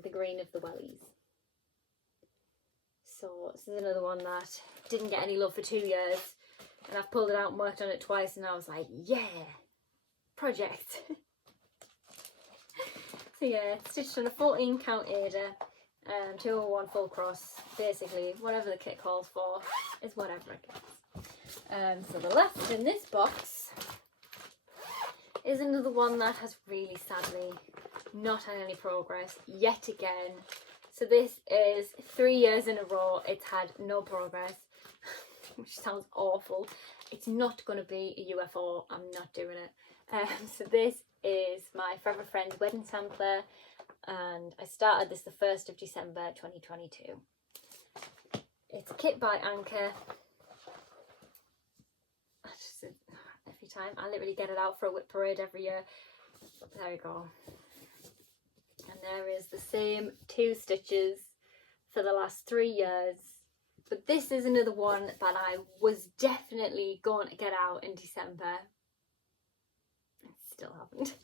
the green of the wellies. So this is another one that didn't get any love for 2 years, and I've pulled it out and worked on it twice and I was like, yeah, project. So yeah, it's stitched on a 14 count Ada, 201 full cross. Basically whatever the kit calls for is whatever it gets. So the last in this box is another one that has really sadly not had any progress yet again. So this is 3 years in a row it's had no progress, which sounds awful. It's not going to be a UFO, I'm not doing it. So this is my Forever Friends wedding sampler, and I started this the 1st of December 2022. It's a kit by Anchor. Every time I literally get it out for a WIP parade every year. There we go. And there is the same 2 stitches for the last 3 years. But this is another one that I was definitely going to get out in December. I still haven't.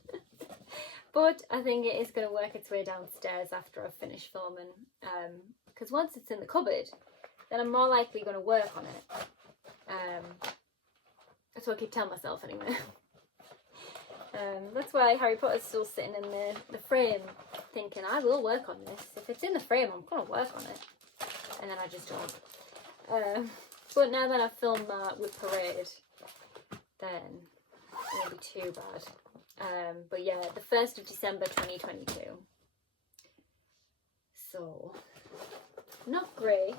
But I think it is going to work its way downstairs after I've finished filming. Because once it's in the cupboard, then I'm more likely going to work on it. That's what I keep telling myself anyway. That's why Harry Potter's still sitting in the frame, thinking I will work on this. If it's in the frame, I'm going to work on it. And then I just don't. But now that I've filmed that with Parade, then won't be too bad. But yeah, the 1st of December 2022. So, not great.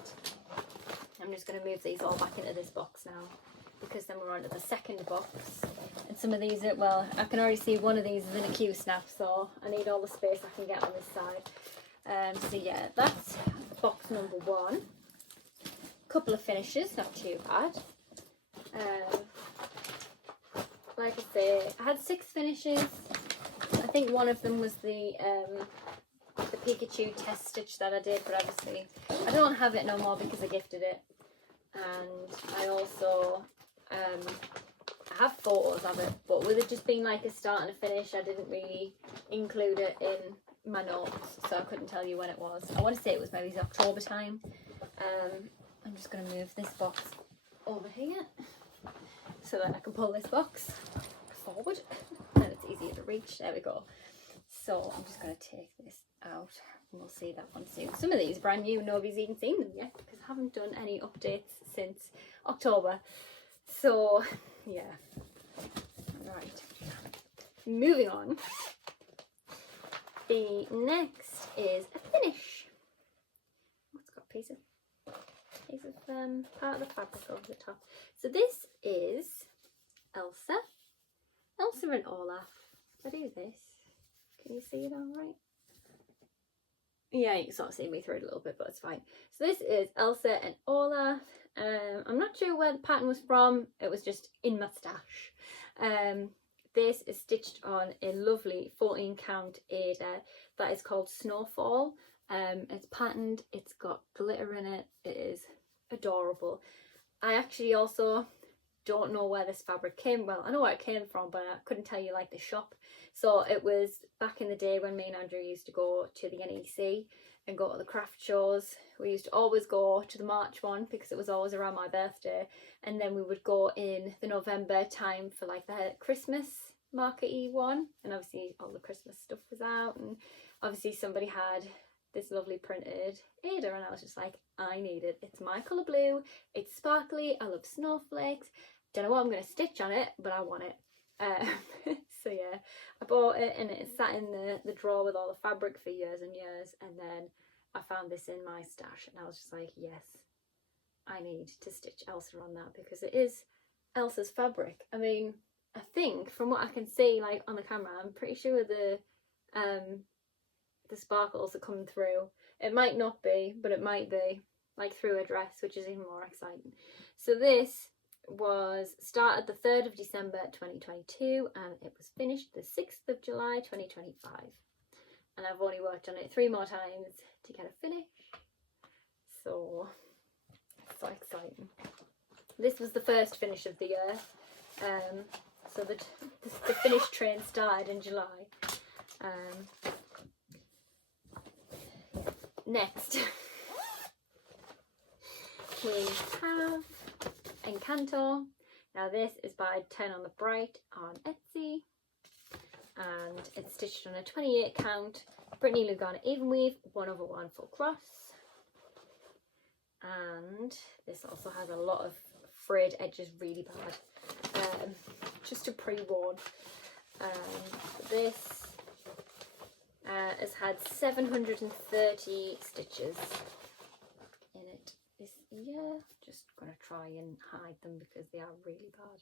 I'm just going to move these all back into this box now, because then we're on to the second box. And some of these are, well, I can already see one of these is in a Q snap, so I need all the space I can get on this side. So yeah, that's box number 1. Couple of finishes, not too bad. Like I say, I had 6 finishes. I think one of them was the Pikachu test stitch that I did, but obviously I don't have it no more because I gifted it. And I also I have photos of it, but with it just being like a start and a finish, I didn't really include it in my notes, so I couldn't tell you when it was. I want to say it was maybe October time. I'm just going to move this box over here so that I can pull this box forward and it's easier to reach. There we go. So I'm just going to take this out and we'll see that one soon. Some of these are brand new, nobody's even seen them yet because I haven't done any updates since October. So yeah, right, moving on. The next is a finish. Oh, it's got a piece of part of the fabric over the top. So this is Elsa and Olaf. If I do this, can you see it all right? Yeah, you can sort of see me through it a little bit, but it's fine. So this is Elsa and Olaf. I'm not sure where the pattern was from. It was just in my stash. This is stitched on a lovely 14 count Ada that is called Snowfall. It's patterned, it's got glitter in it, it is adorable. I actually also don't know where this fabric came, well I know where it came from, but I couldn't tell you like the shop. So it was back in the day when me and Andrew used to go to the NEC and go to the craft shows. We used to always go to the March one because it was always around my birthday, and then we would go in the November time for like the Christmas market-y one, and obviously all the Christmas stuff was out, and obviously somebody had this lovely printed Ada and I was just like, I need it. It's my colour blue, it's sparkly, I love snowflakes, don't know what I'm going to stitch on it, but I want it. So yeah, I bought it and it sat in the drawer with all the fabric for years and years, and then I found this in my stash and I was just like, yes, I need to stitch Elsa on that because it is Elsa's fabric. I mean, I think from what I can see like on the camera, I'm pretty sure the sparkles are coming through. It might not be, but it might be, like through a dress, which is even more exciting. So this was started the 3rd of December 2022 and it was finished the 6th of July 2025. And I've only worked on it 3 more times to get it finished. So exciting. This was the first finish of the year. So the finish train started in July. Next, we have Encanto. Now this is by 10 on the Bright on Etsy, and it's stitched on a 28 count Brittany Lugana even weave 1/1 full cross, and this also has a lot of frayed edges, really bad. Just to pre-warn, this has had 730 stitches in it this year. Just gonna try and hide them because they are really bad.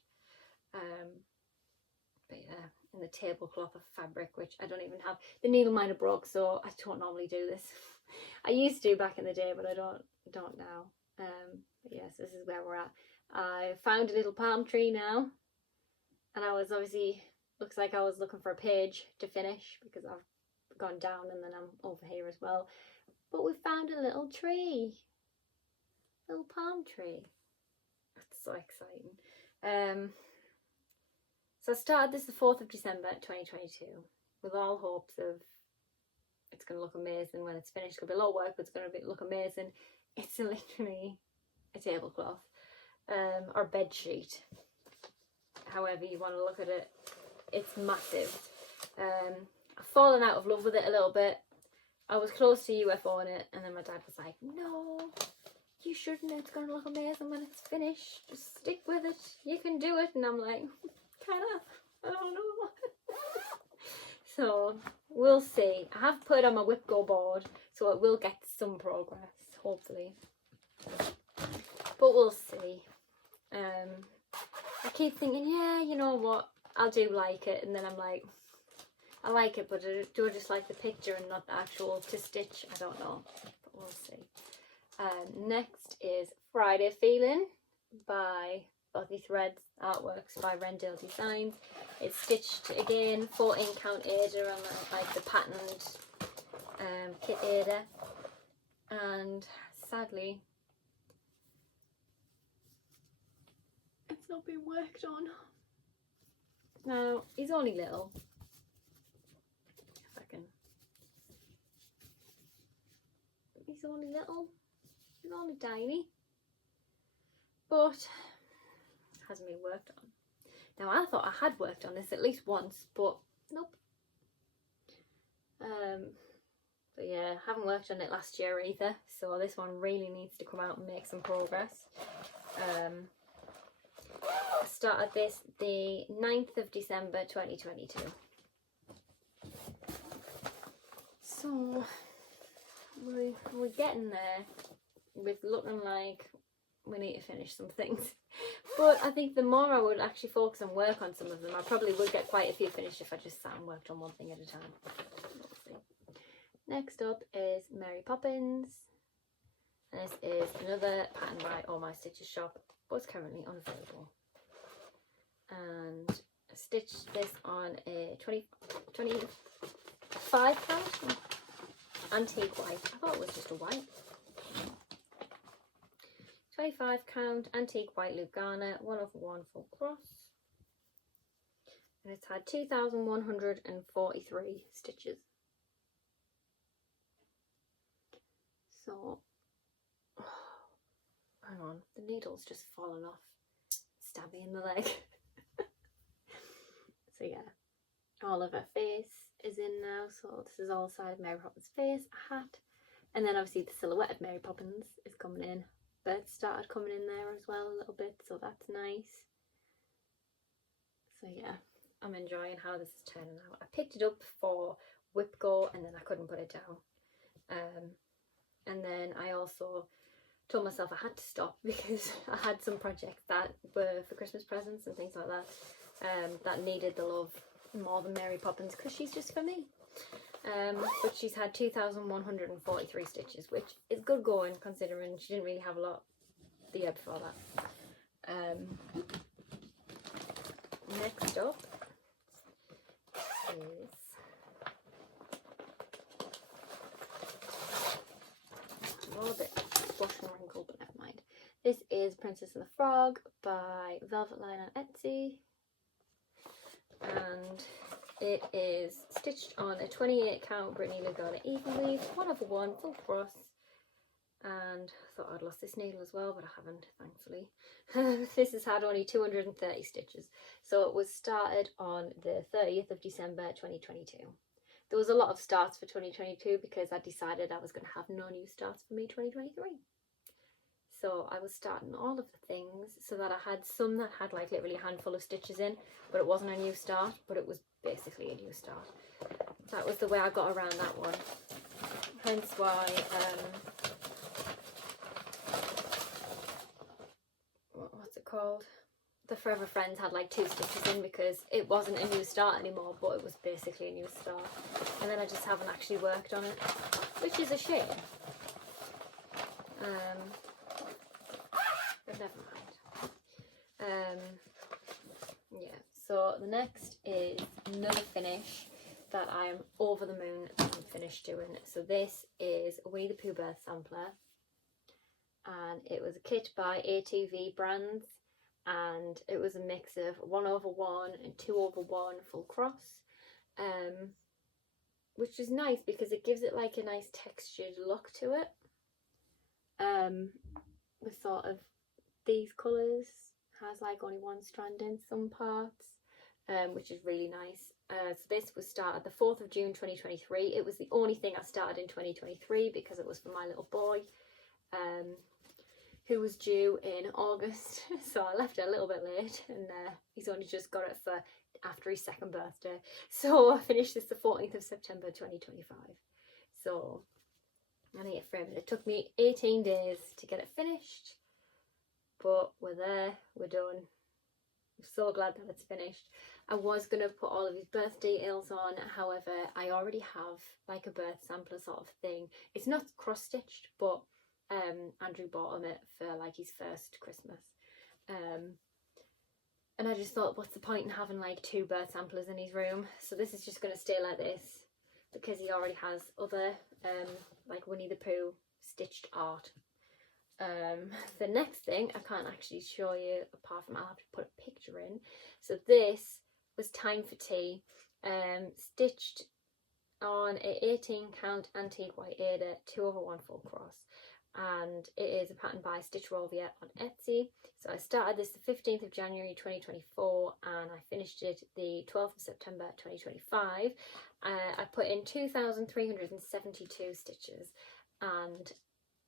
But yeah, in the tablecloth of fabric, which I don't even have. The needle might have broke, so I don't normally do this. I used to back in the day, but I don't now. But yes, this is where we're at. I found a little palm tree now, and I was obviously, looks like I was looking for a page to finish because I've gone down and then I'm over here as well. But we found a little tree, little palm tree. That's so exciting. So I started this the 4th of December 2022 with all hopes of it's going to look amazing when it's finished. It's going to be a lot of work, but it's going to look amazing. It's literally a tablecloth or bed sheet, however you want to look at it. It's massive. I've fallen out of love with it a little bit. I was close to UFOing it, and then my dad was like, no, you shouldn't, it's going to look amazing when it's finished, just stick with it, you can do it. And I'm like, kind of, I don't know. So we'll see. I have put it on my WIP Go board, so it will get some progress, hopefully. But we'll see. I keep thinking, yeah, you know what, I'll do like it, and then I'm like, I like it, but do I just like the picture and not the actual to stitch? I don't know, but we'll see. Next is Friday Feeling by Bothy Threads, artworks by Rendell Designs. It's stitched again, 14 count Ada on like the patterned kit Ada, and sadly it's not been worked on. Now he's only little, if I can. He's only little. He's only tiny, but hasn't been worked on. Now I thought I had worked on this at least once, but nope. But yeah, haven't worked on it last year either, so this one really needs to come out and make some progress. I started this the 9th of December 2022. So we're getting there with looking like we need to finish some things. But I think the more I would actually focus and work on some of them, I probably would get quite a few finished if I just sat and worked on one thing at a time. We'll see. Next up is Mary Poppins. And this is another pattern by All My Stitches shop, but it's currently unavailable. And I stitched this on a 25 count antique white. I thought it was just a white. 25 count antique white loop garnet, 1/1 full cross, and it's had 2,143 stitches. So, hang on, the needle's just fallen off, stab me in the leg. So yeah, all of her face is in now, so this is all side of Mary Poppins' face, a hat, and then obviously the silhouette of Mary Poppins is coming in. Birds started coming in there as well a little bit, so that's nice. So yeah, I'm enjoying how this is turning out. I picked it up for WIP Go and then I couldn't put it down. And then I also told myself I had to stop because I had some projects that were for Christmas presents and things like that that needed the love more than Mary Poppins, because she's just for me. But she's had 2,143 stitches, which is good going considering she didn't really have a lot the year before that. Next up is a bit squash and wrinkle, but never mind. This is Princess and the Frog by Velvet Line on Etsy, and it is stitched on a 28 count Brittany Lugana even weave, 1/1 full cross, and I thought I'd lost this needle as well, but I haven't, thankfully. This has had only 230 stitches, so it was started on the 30th of December 2022. There was a lot of starts for 2022 because I decided I was going to have no new starts for me 2023. So I was starting all of the things so that I had some that had like literally a handful of stitches in, but it wasn't a new start, but it was basically a new start. That was the way I got around that one. Hence why what's it called? The Forever Friends had like 2 stitches in because it wasn't a new start anymore, but it was basically a new start. And then I just haven't actually worked on it, which is a shame. But never mind. Yeah, so the next is another finish that I am over the moon that I'm finished doing. So this is Winnie the Pooh Birth Sampler, and it was a kit by ATV Brands, and it was a mix of 1/1 and 2/1 full cross, which is nice because it gives it like a nice textured look to it, with sort of these colours. Has like only one strand in some parts, which is really nice. So this was started the 4th of June 2023. It was the only thing I started in 2023 because it was for my little boy, who was due in August. So I left it a little bit late, and he's only just got it for after his second birthday. So I finished this the 14th of September 2025. So I need to frame it. It took me 18 days to get it finished, but we're there, we're done. I'm so glad that it's finished. I was going to put all of his birth details on, however, I already have like a birth sampler sort of thing. It's not cross-stitched, but Andrew bought him it for like his first Christmas. And I just thought, what's the point in having like 2 birth samplers in his room? So this is just going to stay like this, because he already has other like Winnie the Pooh stitched art. The next thing I can't actually show you, apart from I'll have to put a picture in. So this was Time for Tea, stitched on a 18 count antique white Ada 2/1 full cross, and it is a pattern by Stitch Rovia on Etsy. So I started this the 15th of January 2024 and I finished it the 12th of September 2025. I put in 2,372 stitches, and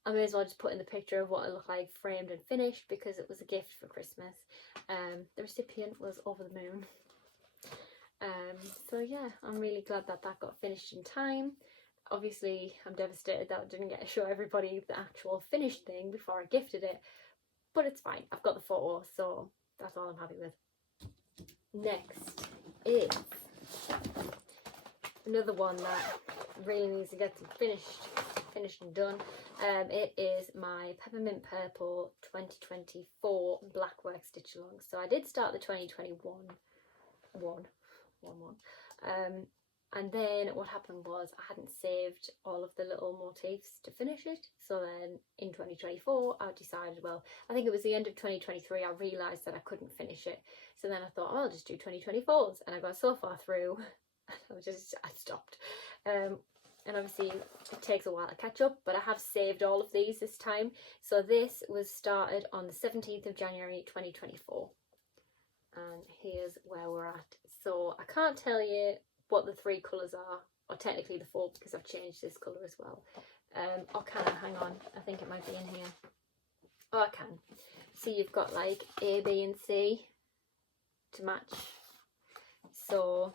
I may as well just put in the picture of what it looked like framed and finished, because it was a gift for Christmas. The recipient was over the moon. So yeah, I'm really glad that that got finished in time. Obviously, I'm devastated that I didn't get to show everybody the actual finished thing before I gifted it, but it's fine. I've got the photo, so that's all I'm happy with. Next is another one that really needs to get finished and done. It is my Peppermint Purple 2024 black work stitch along. So I did start the 2021 one. And then what happened was I hadn't saved all of the little motifs to finish it. So then in 2024 I decided, well, I think it was the end of 2023, I realised that I couldn't finish it. So then I thought, oh, I'll just do 2024s, and I got so far through I stopped. And obviously it takes a while to catch up, but I have saved all of these this time. So this was started on the 17th of January 2024. And here's where we're at. So I can't tell you what the 3 colours are, or technically the 4, because I've changed this colour as well. Or can I? Hang on, I think it might be in here. Oh, I can. So you've got like A, B and C to match. So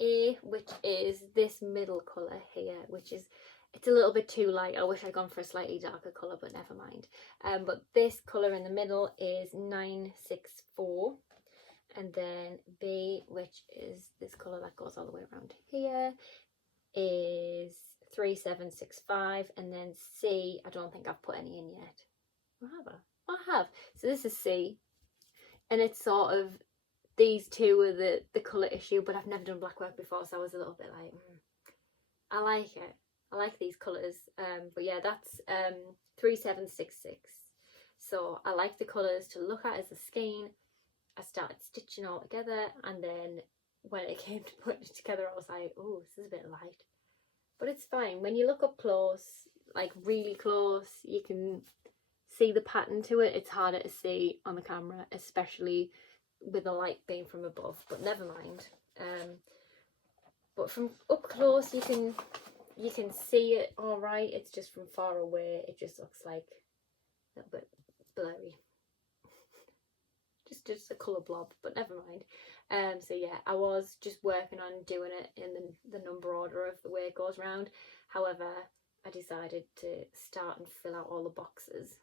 A, which is this middle colour here, which is, it's a little bit too light. I wish I'd gone for a slightly darker colour, but never mind. But this colour in the middle is 964. And then B, which is this colour that goes all the way around here, is 3765. And then C, I don't think I've put any in yet. Or have I? I have. So this is C. And it's sort of, these two are the colour issue, but I've never done black work before, so I was a little bit like, I like it. I like these colours. But yeah, that's 3766. So I like the colours to look at as a skein. I started stitching all together, and then when it came to putting it together, I was like, oh, this is a bit light. But it's fine. When you look up close, like really close, you can see the pattern to it. It's harder to see on the camera, especially with the light being from above, but never mind. But from up close, you can see it all right. It's just from far away, it just looks like a little bit blurry. Just a colour blob, but never mind. So yeah, I was just working on doing it in the number order of the way it goes round. However, I decided to start and fill out all the boxes,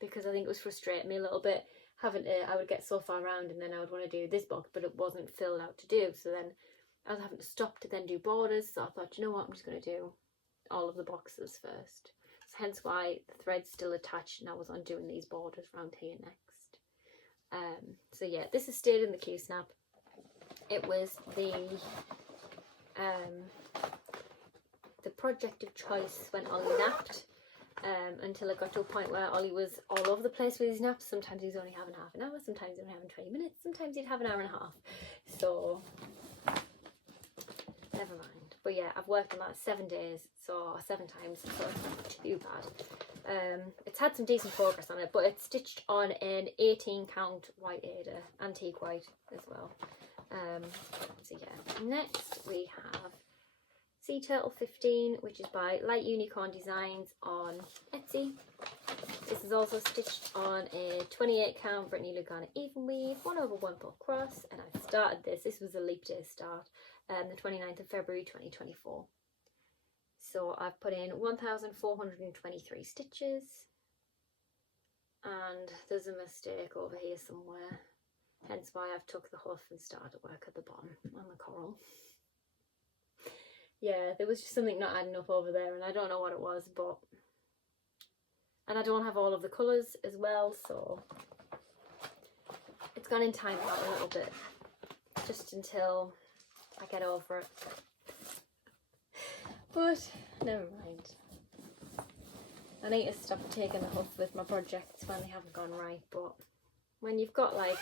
because I think it was frustrating me a little bit having to, I would get so far around and then I would want to do this box, but it wasn't filled out to do. So then I was having to stop to then do borders. So I thought, you know what, I'm just going to do all of the boxes first. So hence why the thread's still attached, and I was on doing these borders around here next. So yeah, this has stayed in the Q-snap. It was the project of choice when Ollie napped, until it got to a point where Ollie was all over the place with his naps. Sometimes he was only having half an hour, sometimes he was only having 20 minutes, sometimes he'd have an hour and a half. So never mind. But yeah, I've worked on that 7 days, so 7 times, so it's not too bad. It's had some decent progress on it, but it's stitched on an 18 count white Ada, antique white as well. So yeah, next we have Sea Turtle 15, which is by Light Unicorn Designs on Etsy. This is also stitched on a 28 count Brittany Lugana even weave, 1/1 full cross, and I started this. This was a leap day start, the 29th of February 2024. So I've put in 1,423 stitches, and there's a mistake over here somewhere, hence why I've took the hoof and started work at the bottom on the coral. Yeah, there was just something not adding up over there, and I don't know what it was, but... And I don't have all of the colours as well, so it's gone in time out a little bit, just until I get over it. But never mind. I need to stop taking the huff with my projects when they haven't gone right, but when you've got like,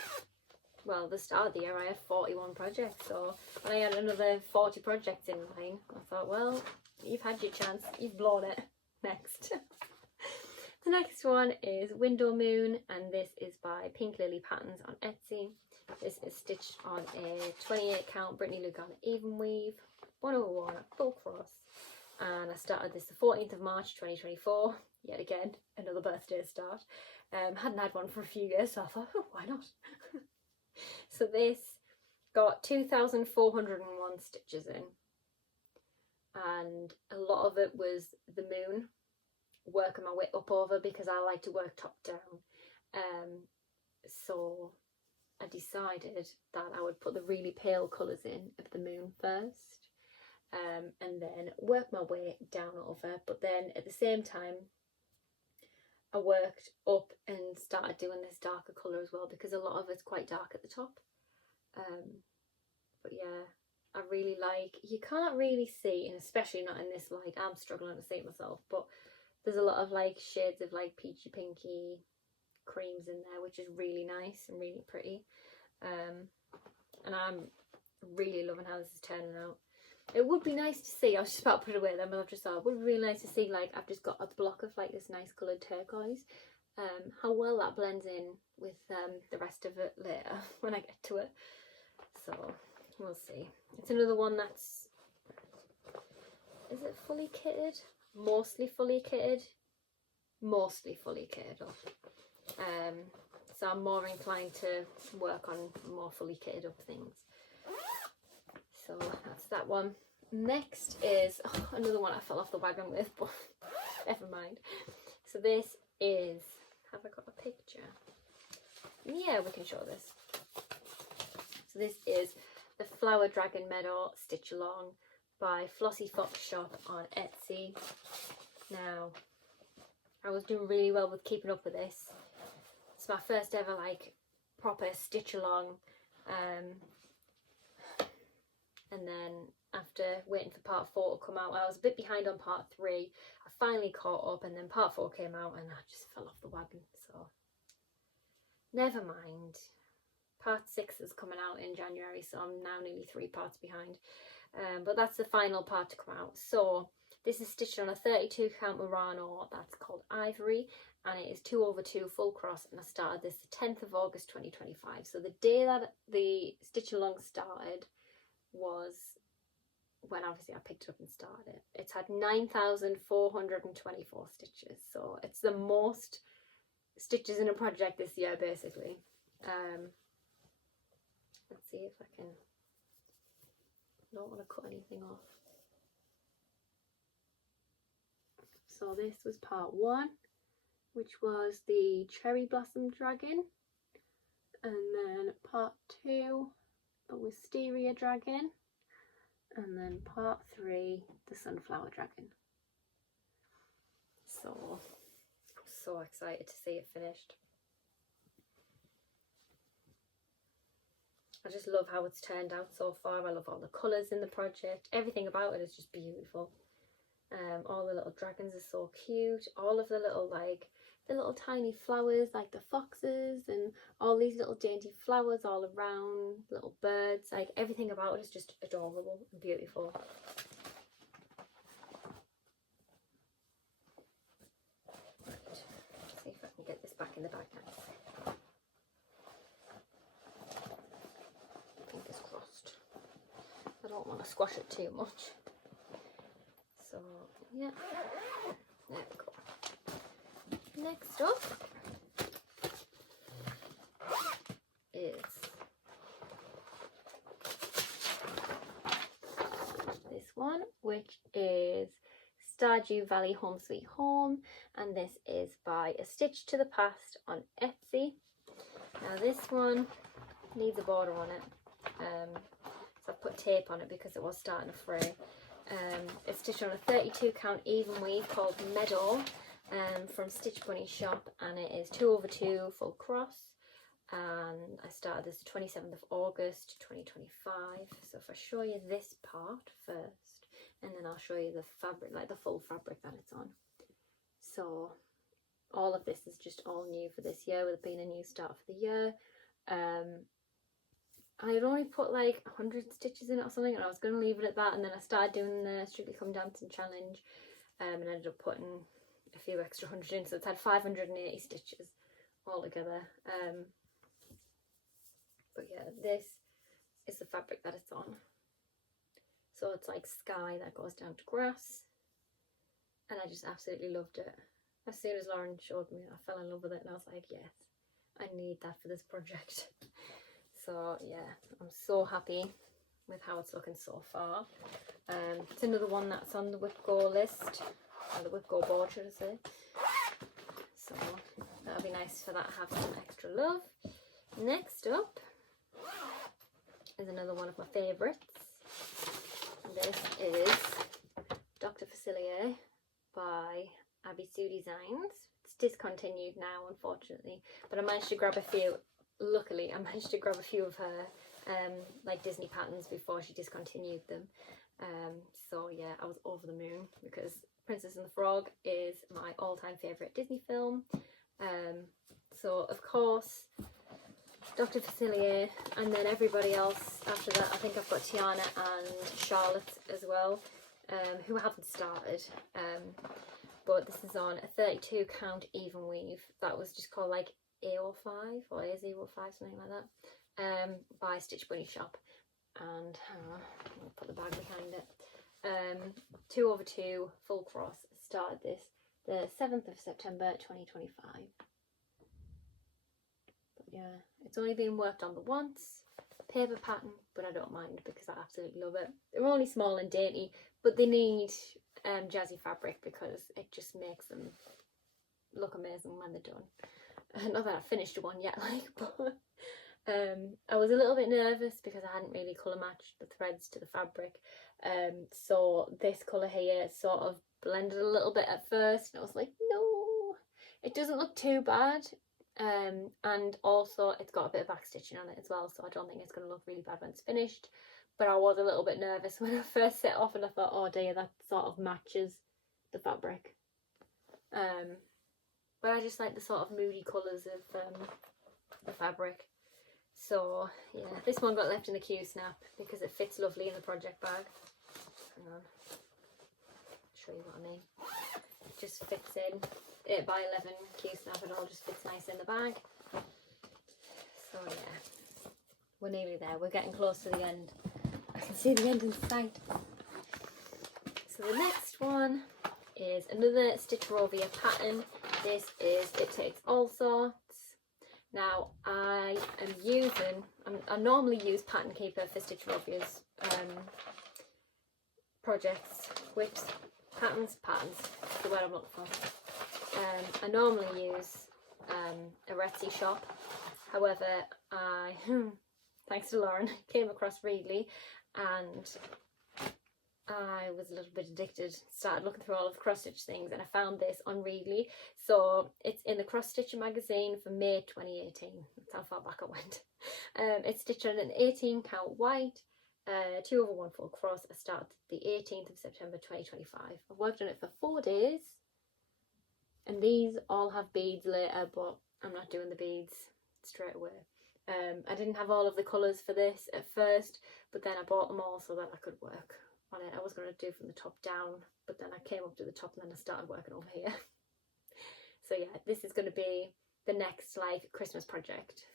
well, the start of the year I had 41 projects, so when I had another 40 projects in mine, I thought, well, you've had your chance, you've blown it. Next. The next one is Window Moon, and this is by Pink Lily Patterns on Etsy. This is stitched on a 28 count Brittany Lugana even weave, 1/1 full cross, and I started this the 14th of March 2024. Yet again, another birthday start. Hadn't had one for a few years, so I thought, oh, why not? So this got 2,401 stitches in, and a lot of it was the moon, working my way up over, because I like to work top down. So I decided that I would put the really pale colours in of the moon first, and then work my way down over. But then at the same time I worked up and started doing this darker colour as well, because a lot of it's quite dark at the top. But yeah, I really like, you can't really see, and especially not in this light, I'm struggling to see it myself, but there's a lot of like shades of like peachy pinky creams in there, which is really nice and really pretty. And I'm really loving how this is turning out. It would be nice to see, I was just about to put it away then, but I've just thought it would be really nice to see, like, I've just got a block of like this nice coloured turquoise, how well that blends in with the rest of it later when I get to it. So we'll see. It's another one that's, is it fully kitted? Mostly fully kitted. Mostly fully kitted up. So I'm more inclined to work on more fully kitted up things. So that's that one. Next is another one I fell off the wagon with, but never mind. So this is, have I got a picture? Yeah, we can show this. So this is the Flower Dragon Meadow Stitch Along by Flosstube Shop on Etsy. Now, I was doing really well with keeping up with this. It's my first ever like proper stitch along, and then after waiting for part 4 to come out, I was a bit behind on part 3. I finally caught up, and then part 4 came out and I just fell off the wagon, so never mind. Part 6 is coming out in January, so I'm now nearly 3 parts behind. But that's the final part to come out. So this is stitched on a 32 count Murano that's called Ivory, and it is 2/2 full cross, and I started this the 10th of August 2025. So the day that the stitch along started was when obviously I picked it up and started it. It's had 9,424 stitches, so it's the most stitches in a project this year basically. Let's see if I can, I don't want to cut anything off. So this was part 1, which was the Cherry Blossom Dragon, and then part 2, the Wisteria Dragon, and then part 3, the Sunflower Dragon. So I'm so excited to see it finished. I just love how it's turned out so far. I love all the colours in the project. Everything about it is just beautiful. All the little dragons are so cute. All of the little the little tiny flowers like the foxes, and all these little dainty flowers all around, little birds, like everything about it is just adorable and beautiful. Right, let's see if I can get this back in the bag now. Fingers crossed. I don't want to squash it too much. So yeah, there we go. Next up is this one, which is Stardew Valley Home Sweet Home, and this is by A Stitch to the Past on Etsy. Now this one needs a border on it, so I've put tape on it because it was starting to fray. It's stitched on a 32 count even weave called Meadow, from Stitch Bunny shop, and it is 2/2 full cross, and I started this the 27th of August 2025. So if I show you this part first, and then I'll show you the fabric, like the full fabric that it's on. So all of this is just all new for this year, with it being a new start for the year. I had only put like 100 stitches in it or something, and I was going to leave it at that, and then I started doing the Strictly Come Dancing challenge, and ended up putting a few extra 100 in, so it's had 580 stitches all together. But yeah, this is the fabric that it's on. So it's like sky that goes down to grass, and I just absolutely loved it. As soon as Lauren showed me, I fell in love with it, and I was like, yes, I need that for this project. So yeah, I'm so happy with how it's looking so far. It's another one that's on the WIP Go list, or the WIP Go board, should I say. So that'll be nice for that to have some extra love. Next up is another one of my favourites. This is Dr. Facilier by Abby Sue Designs. It's discontinued now, unfortunately, but I managed to grab a few. Luckily, I managed to grab a few of her like Disney patterns before she discontinued them. So yeah, I was over the moon because Princess and the Frog is my all-time favourite Disney film. So of course, Dr. Facilier, and then everybody else after that. I think I've got Tiana and Charlotte as well, who I haven't started. But this is on a 32 count even weave that was just called like A05 or A05, something like that, by Stitch Bunny shop. And I'll put the bag behind it. 2/2 full cross. Started this the 7th of September 2025. But yeah, it's only been worked on the once. Paper pattern, but I don't mind because I absolutely love it. They're only small and dainty, but they need jazzy fabric because it just makes them look amazing when they're done. Not that I've finished one yet, like, but I was a little bit nervous because I hadn't really colour matched the threads to the fabric. So this colour here sort of blended a little bit at first, and I was like, no, it doesn't look too bad. And also it's got a bit of back stitching on it as well, so I don't think it's going to look really bad when it's finished. But I was a little bit nervous when I first set off, and I thought, oh dear, that sort of matches the fabric. But I just like the sort of moody colours of the fabric. So yeah, this one got left in the Q-snap because it fits lovely in the project bag. Hang on, I'll show you what I mean. It just fits in. 8x11 Q-snap, it all just fits nice in the bag. So yeah, we're nearly there. We're getting close to the end. I can see the end in sight. So the next one is another Stitcherovia pattern. This is It Takes All Sorts. Now I normally use Pattern Keeper for Stitcherovia's projects, WIPs, patterns, the word I'm looking for. I normally use a Etsy shop. However, I, thanks to Lauren, came across Readly, and I was a little bit addicted, started looking through all of the cross stitch things, and I found this on Readly. So it's in the Cross Stitcher magazine for May 2018. That's how far back I went. It's stitched on an 18 count white, 2/1 full cross. I started the 18th of September 2025. I've worked on it for 4 days, and these all have beads later, but I'm not doing the beads straight away. I didn't have all of the colours for this at first, but then I bought them all so that I could work on it. I was going to do from the top down, but then I came up to the top and then I started working over here. So yeah, this is going to be the next like Christmas project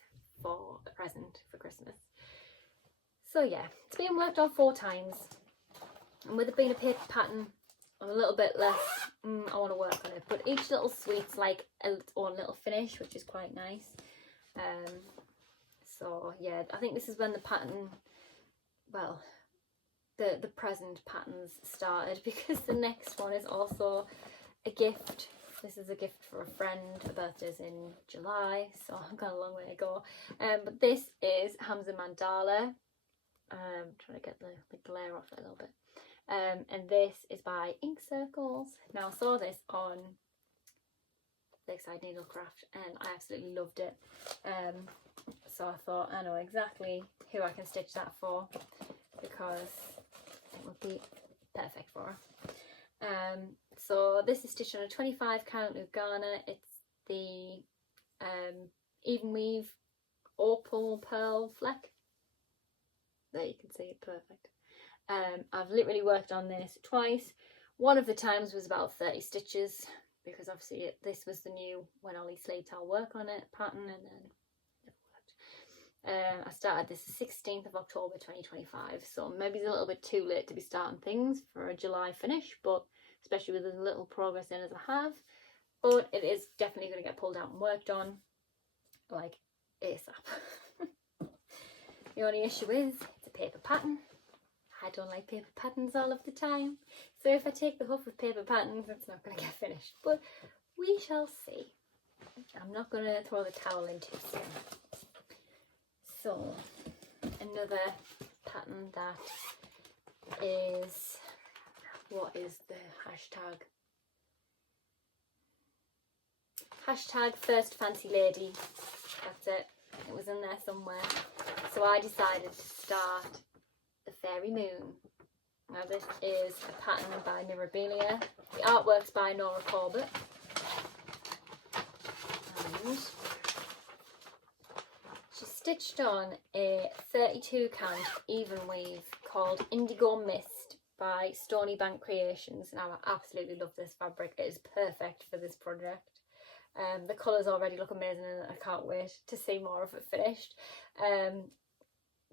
for a present for Christmas. So yeah, it's been worked on 4 times, and with it being a paper pattern, I'm a little bit less I want to work on it. But each little sweet's like its own little finish, which is quite nice. So yeah, I think this is when the pattern, well, the present patterns started, because the next one is also a gift. This is a gift for a friend. Her birthday's in July, so I've got a long way to go. But this is Hamza Mandala. Trying to get the glare off it a little bit. And this is by Ink Circles. Now I saw this on Lakeside Needlecraft and I absolutely loved it. So I thought, I know exactly who I can stitch that for, because it would be perfect for her. So this is stitched on a 25 count Lugana. It's the even weave opal pearl fleck. There, you can see it perfect. I've literally worked on this twice. One of the times was about 30 stitches, because obviously this was the new when Ollie Slater work on it pattern, and then I started this 16th of October 2025, so maybe it's a little bit too late to be starting things for a July finish, but especially with as little progress in as I have. But it is definitely going to get pulled out and worked on, like ASAP. The only issue is it's a paper pattern. I don't like paper patterns all of the time, so if I take the huff with paper patterns, it's not going to get finished, but we shall see. I'm not going to throw the towel in too soon. So another pattern that is, what is the hashtag? Hashtag First Fancy Lady. That's it. It was in there somewhere. So I decided to start the Fairy Moon. Now this is a pattern by Mirabilia. The artwork's by Nora Corbett. And she stitched on a 32 count even weave called Indigo Mist by Stony Bank Creations. Now I absolutely love this fabric. It is perfect for this project. The colours already look amazing and I can't wait to see more of it finished.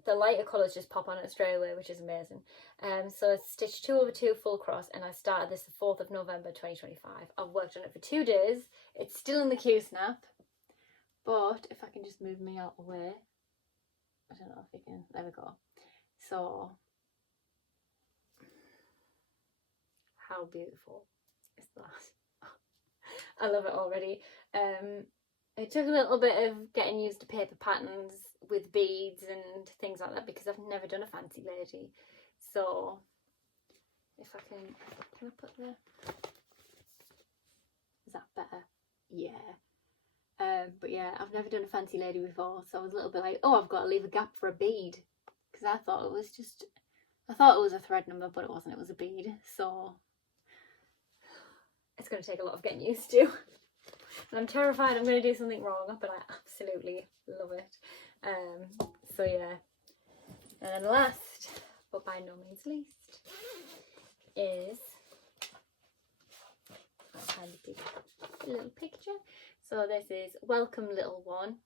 The lighter colours just pop on it straight away, which is amazing. So it's stitched 2/2 full cross, and I started this the 4th of November 2025. I've worked on it for 2 days. It's still in the Q-snap, but if I can just move me out of the way, I don't know if you can, there we go. So, how beautiful is that? I love it already. It took a little bit of getting used to paper patterns with beads and things like that, because I've never done a fancy lady. So if I can I put the, is that better? Yeah. But yeah, I've never done a fancy lady before, so I was a little bit like, oh, I've got to leave a gap for a bead, because I thought it was a thread number, but it wasn't, it was a bead. So it's going to take a lot of getting used to. And I'm terrified I'm going to do something wrong, but I absolutely love it. So yeah. And then last, but by no means least, is a tiny little picture. So this is Welcome Little One,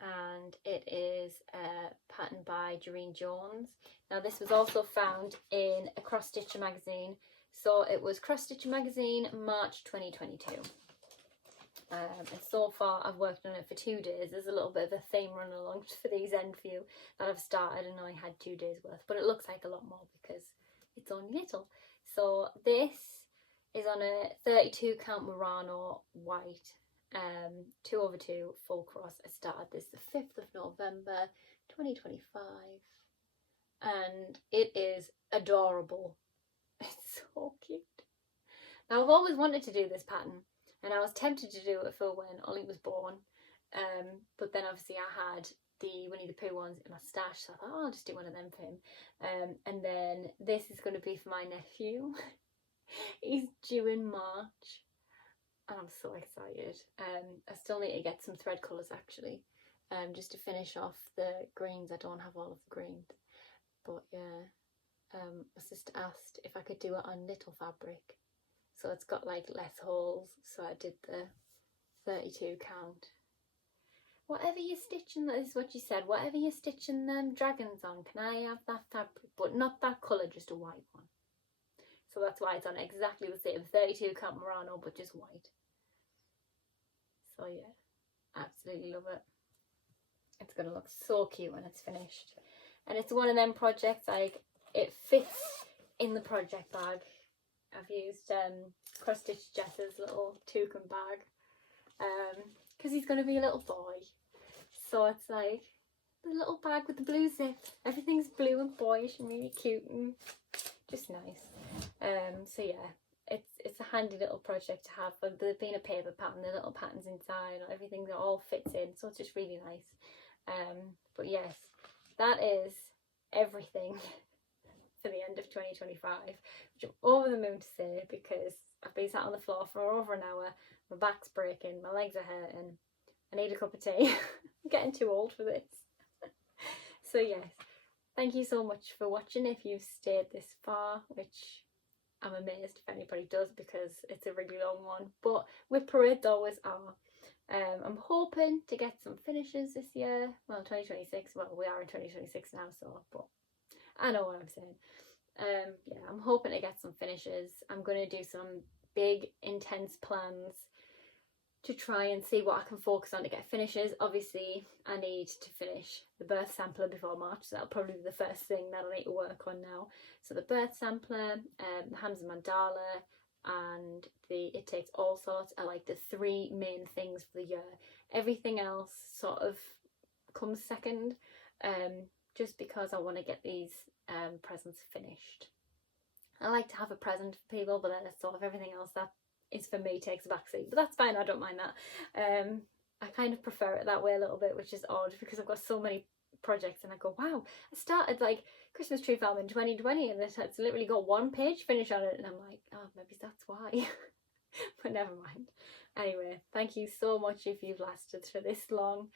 and it is a pattern by Doreen Jones. Now this was also found in a Cross Stitcher magazine. So it was Cross Stitcher magazine, March 2022. And so far I've worked on it for 2 days. There's a little bit of a theme running along for these end few that I've started and only had 2 days worth, but it looks like a lot more because it's only little. So this is on a 32 count Murano white, 2/2 full cross. I started this the 5th of November 2025, and it is adorable. It's so cute. Now I've always wanted to do this pattern, and I was tempted to do it for when Ollie was born, but then obviously I had the Winnie the Pooh ones in my stash, so I thought, oh, I'll just do one of them for him. And then this is going to be for my nephew. He's due in March, and I'm so excited. I still need to get some thread colours actually, just to finish off the greens. I don't have all of the greens, but yeah, my sister asked if I could do it on little fabric. So it's got like less holes, so I did the 32 count. Whatever you're stitching, that is what you said, whatever you're stitching them dragons on, can I have that fabric? But not that colour, just a white one. So that's why it's on exactly the same 32 count Murano, but just white. So yeah, absolutely love it. It's going to look so cute when it's finished. And it's one of them projects, like, it fits in the project bag. I've used Cross Stitch Jess's little toucan bag, because he's going to be a little boy. So it's like the little bag with the blue zip. Everything's blue and boyish and really cute and just nice. So yeah, it's a handy little project to have. But there being a paper pattern, the little patterns inside, everything that all fits in. So it's just really nice. But yes, that is everything for the end of 2025, which I'm over the moon to say, because I've been sat on the floor for over an hour, my back's breaking, my legs are hurting, I need a cup of tea. I'm getting too old for this. So yes, thank you so much for watching if you've stayed this far, which I'm amazed if anybody does, because it's a really long one, but WIP parades always are. I'm hoping to get some finishes this year. Well, 2026. Well, we are in 2026 now, so, but I know what I'm saying. Yeah, I'm hoping to get some finishes. I'm going to do some big, intense plans to try and see what I can focus on to get finishes. Obviously, I need to finish the birth sampler before March, so that'll probably be the first thing that I need to work on now. So the birth sampler, the Hamza Mandala, and the It Takes All Sorts are like the three main things for the year. Everything else sort of comes second, just because I want to get these presents finished. I like to have a present for people, but then it's sort of everything else that is for me takes a backseat, but that's fine, I don't mind that. I kind of prefer it that way a little bit, which is odd because I've got so many projects and I go, wow, I started like Christmas tree farm in 2020 and it's literally got one page finish on it, and I'm like, oh, maybe that's why. But never mind. Anyway, thank you so much if you've lasted for this long.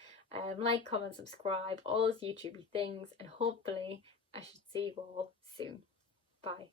Like, comment, subscribe, all those YouTubey things, and hopefully I should see you all soon. Bye.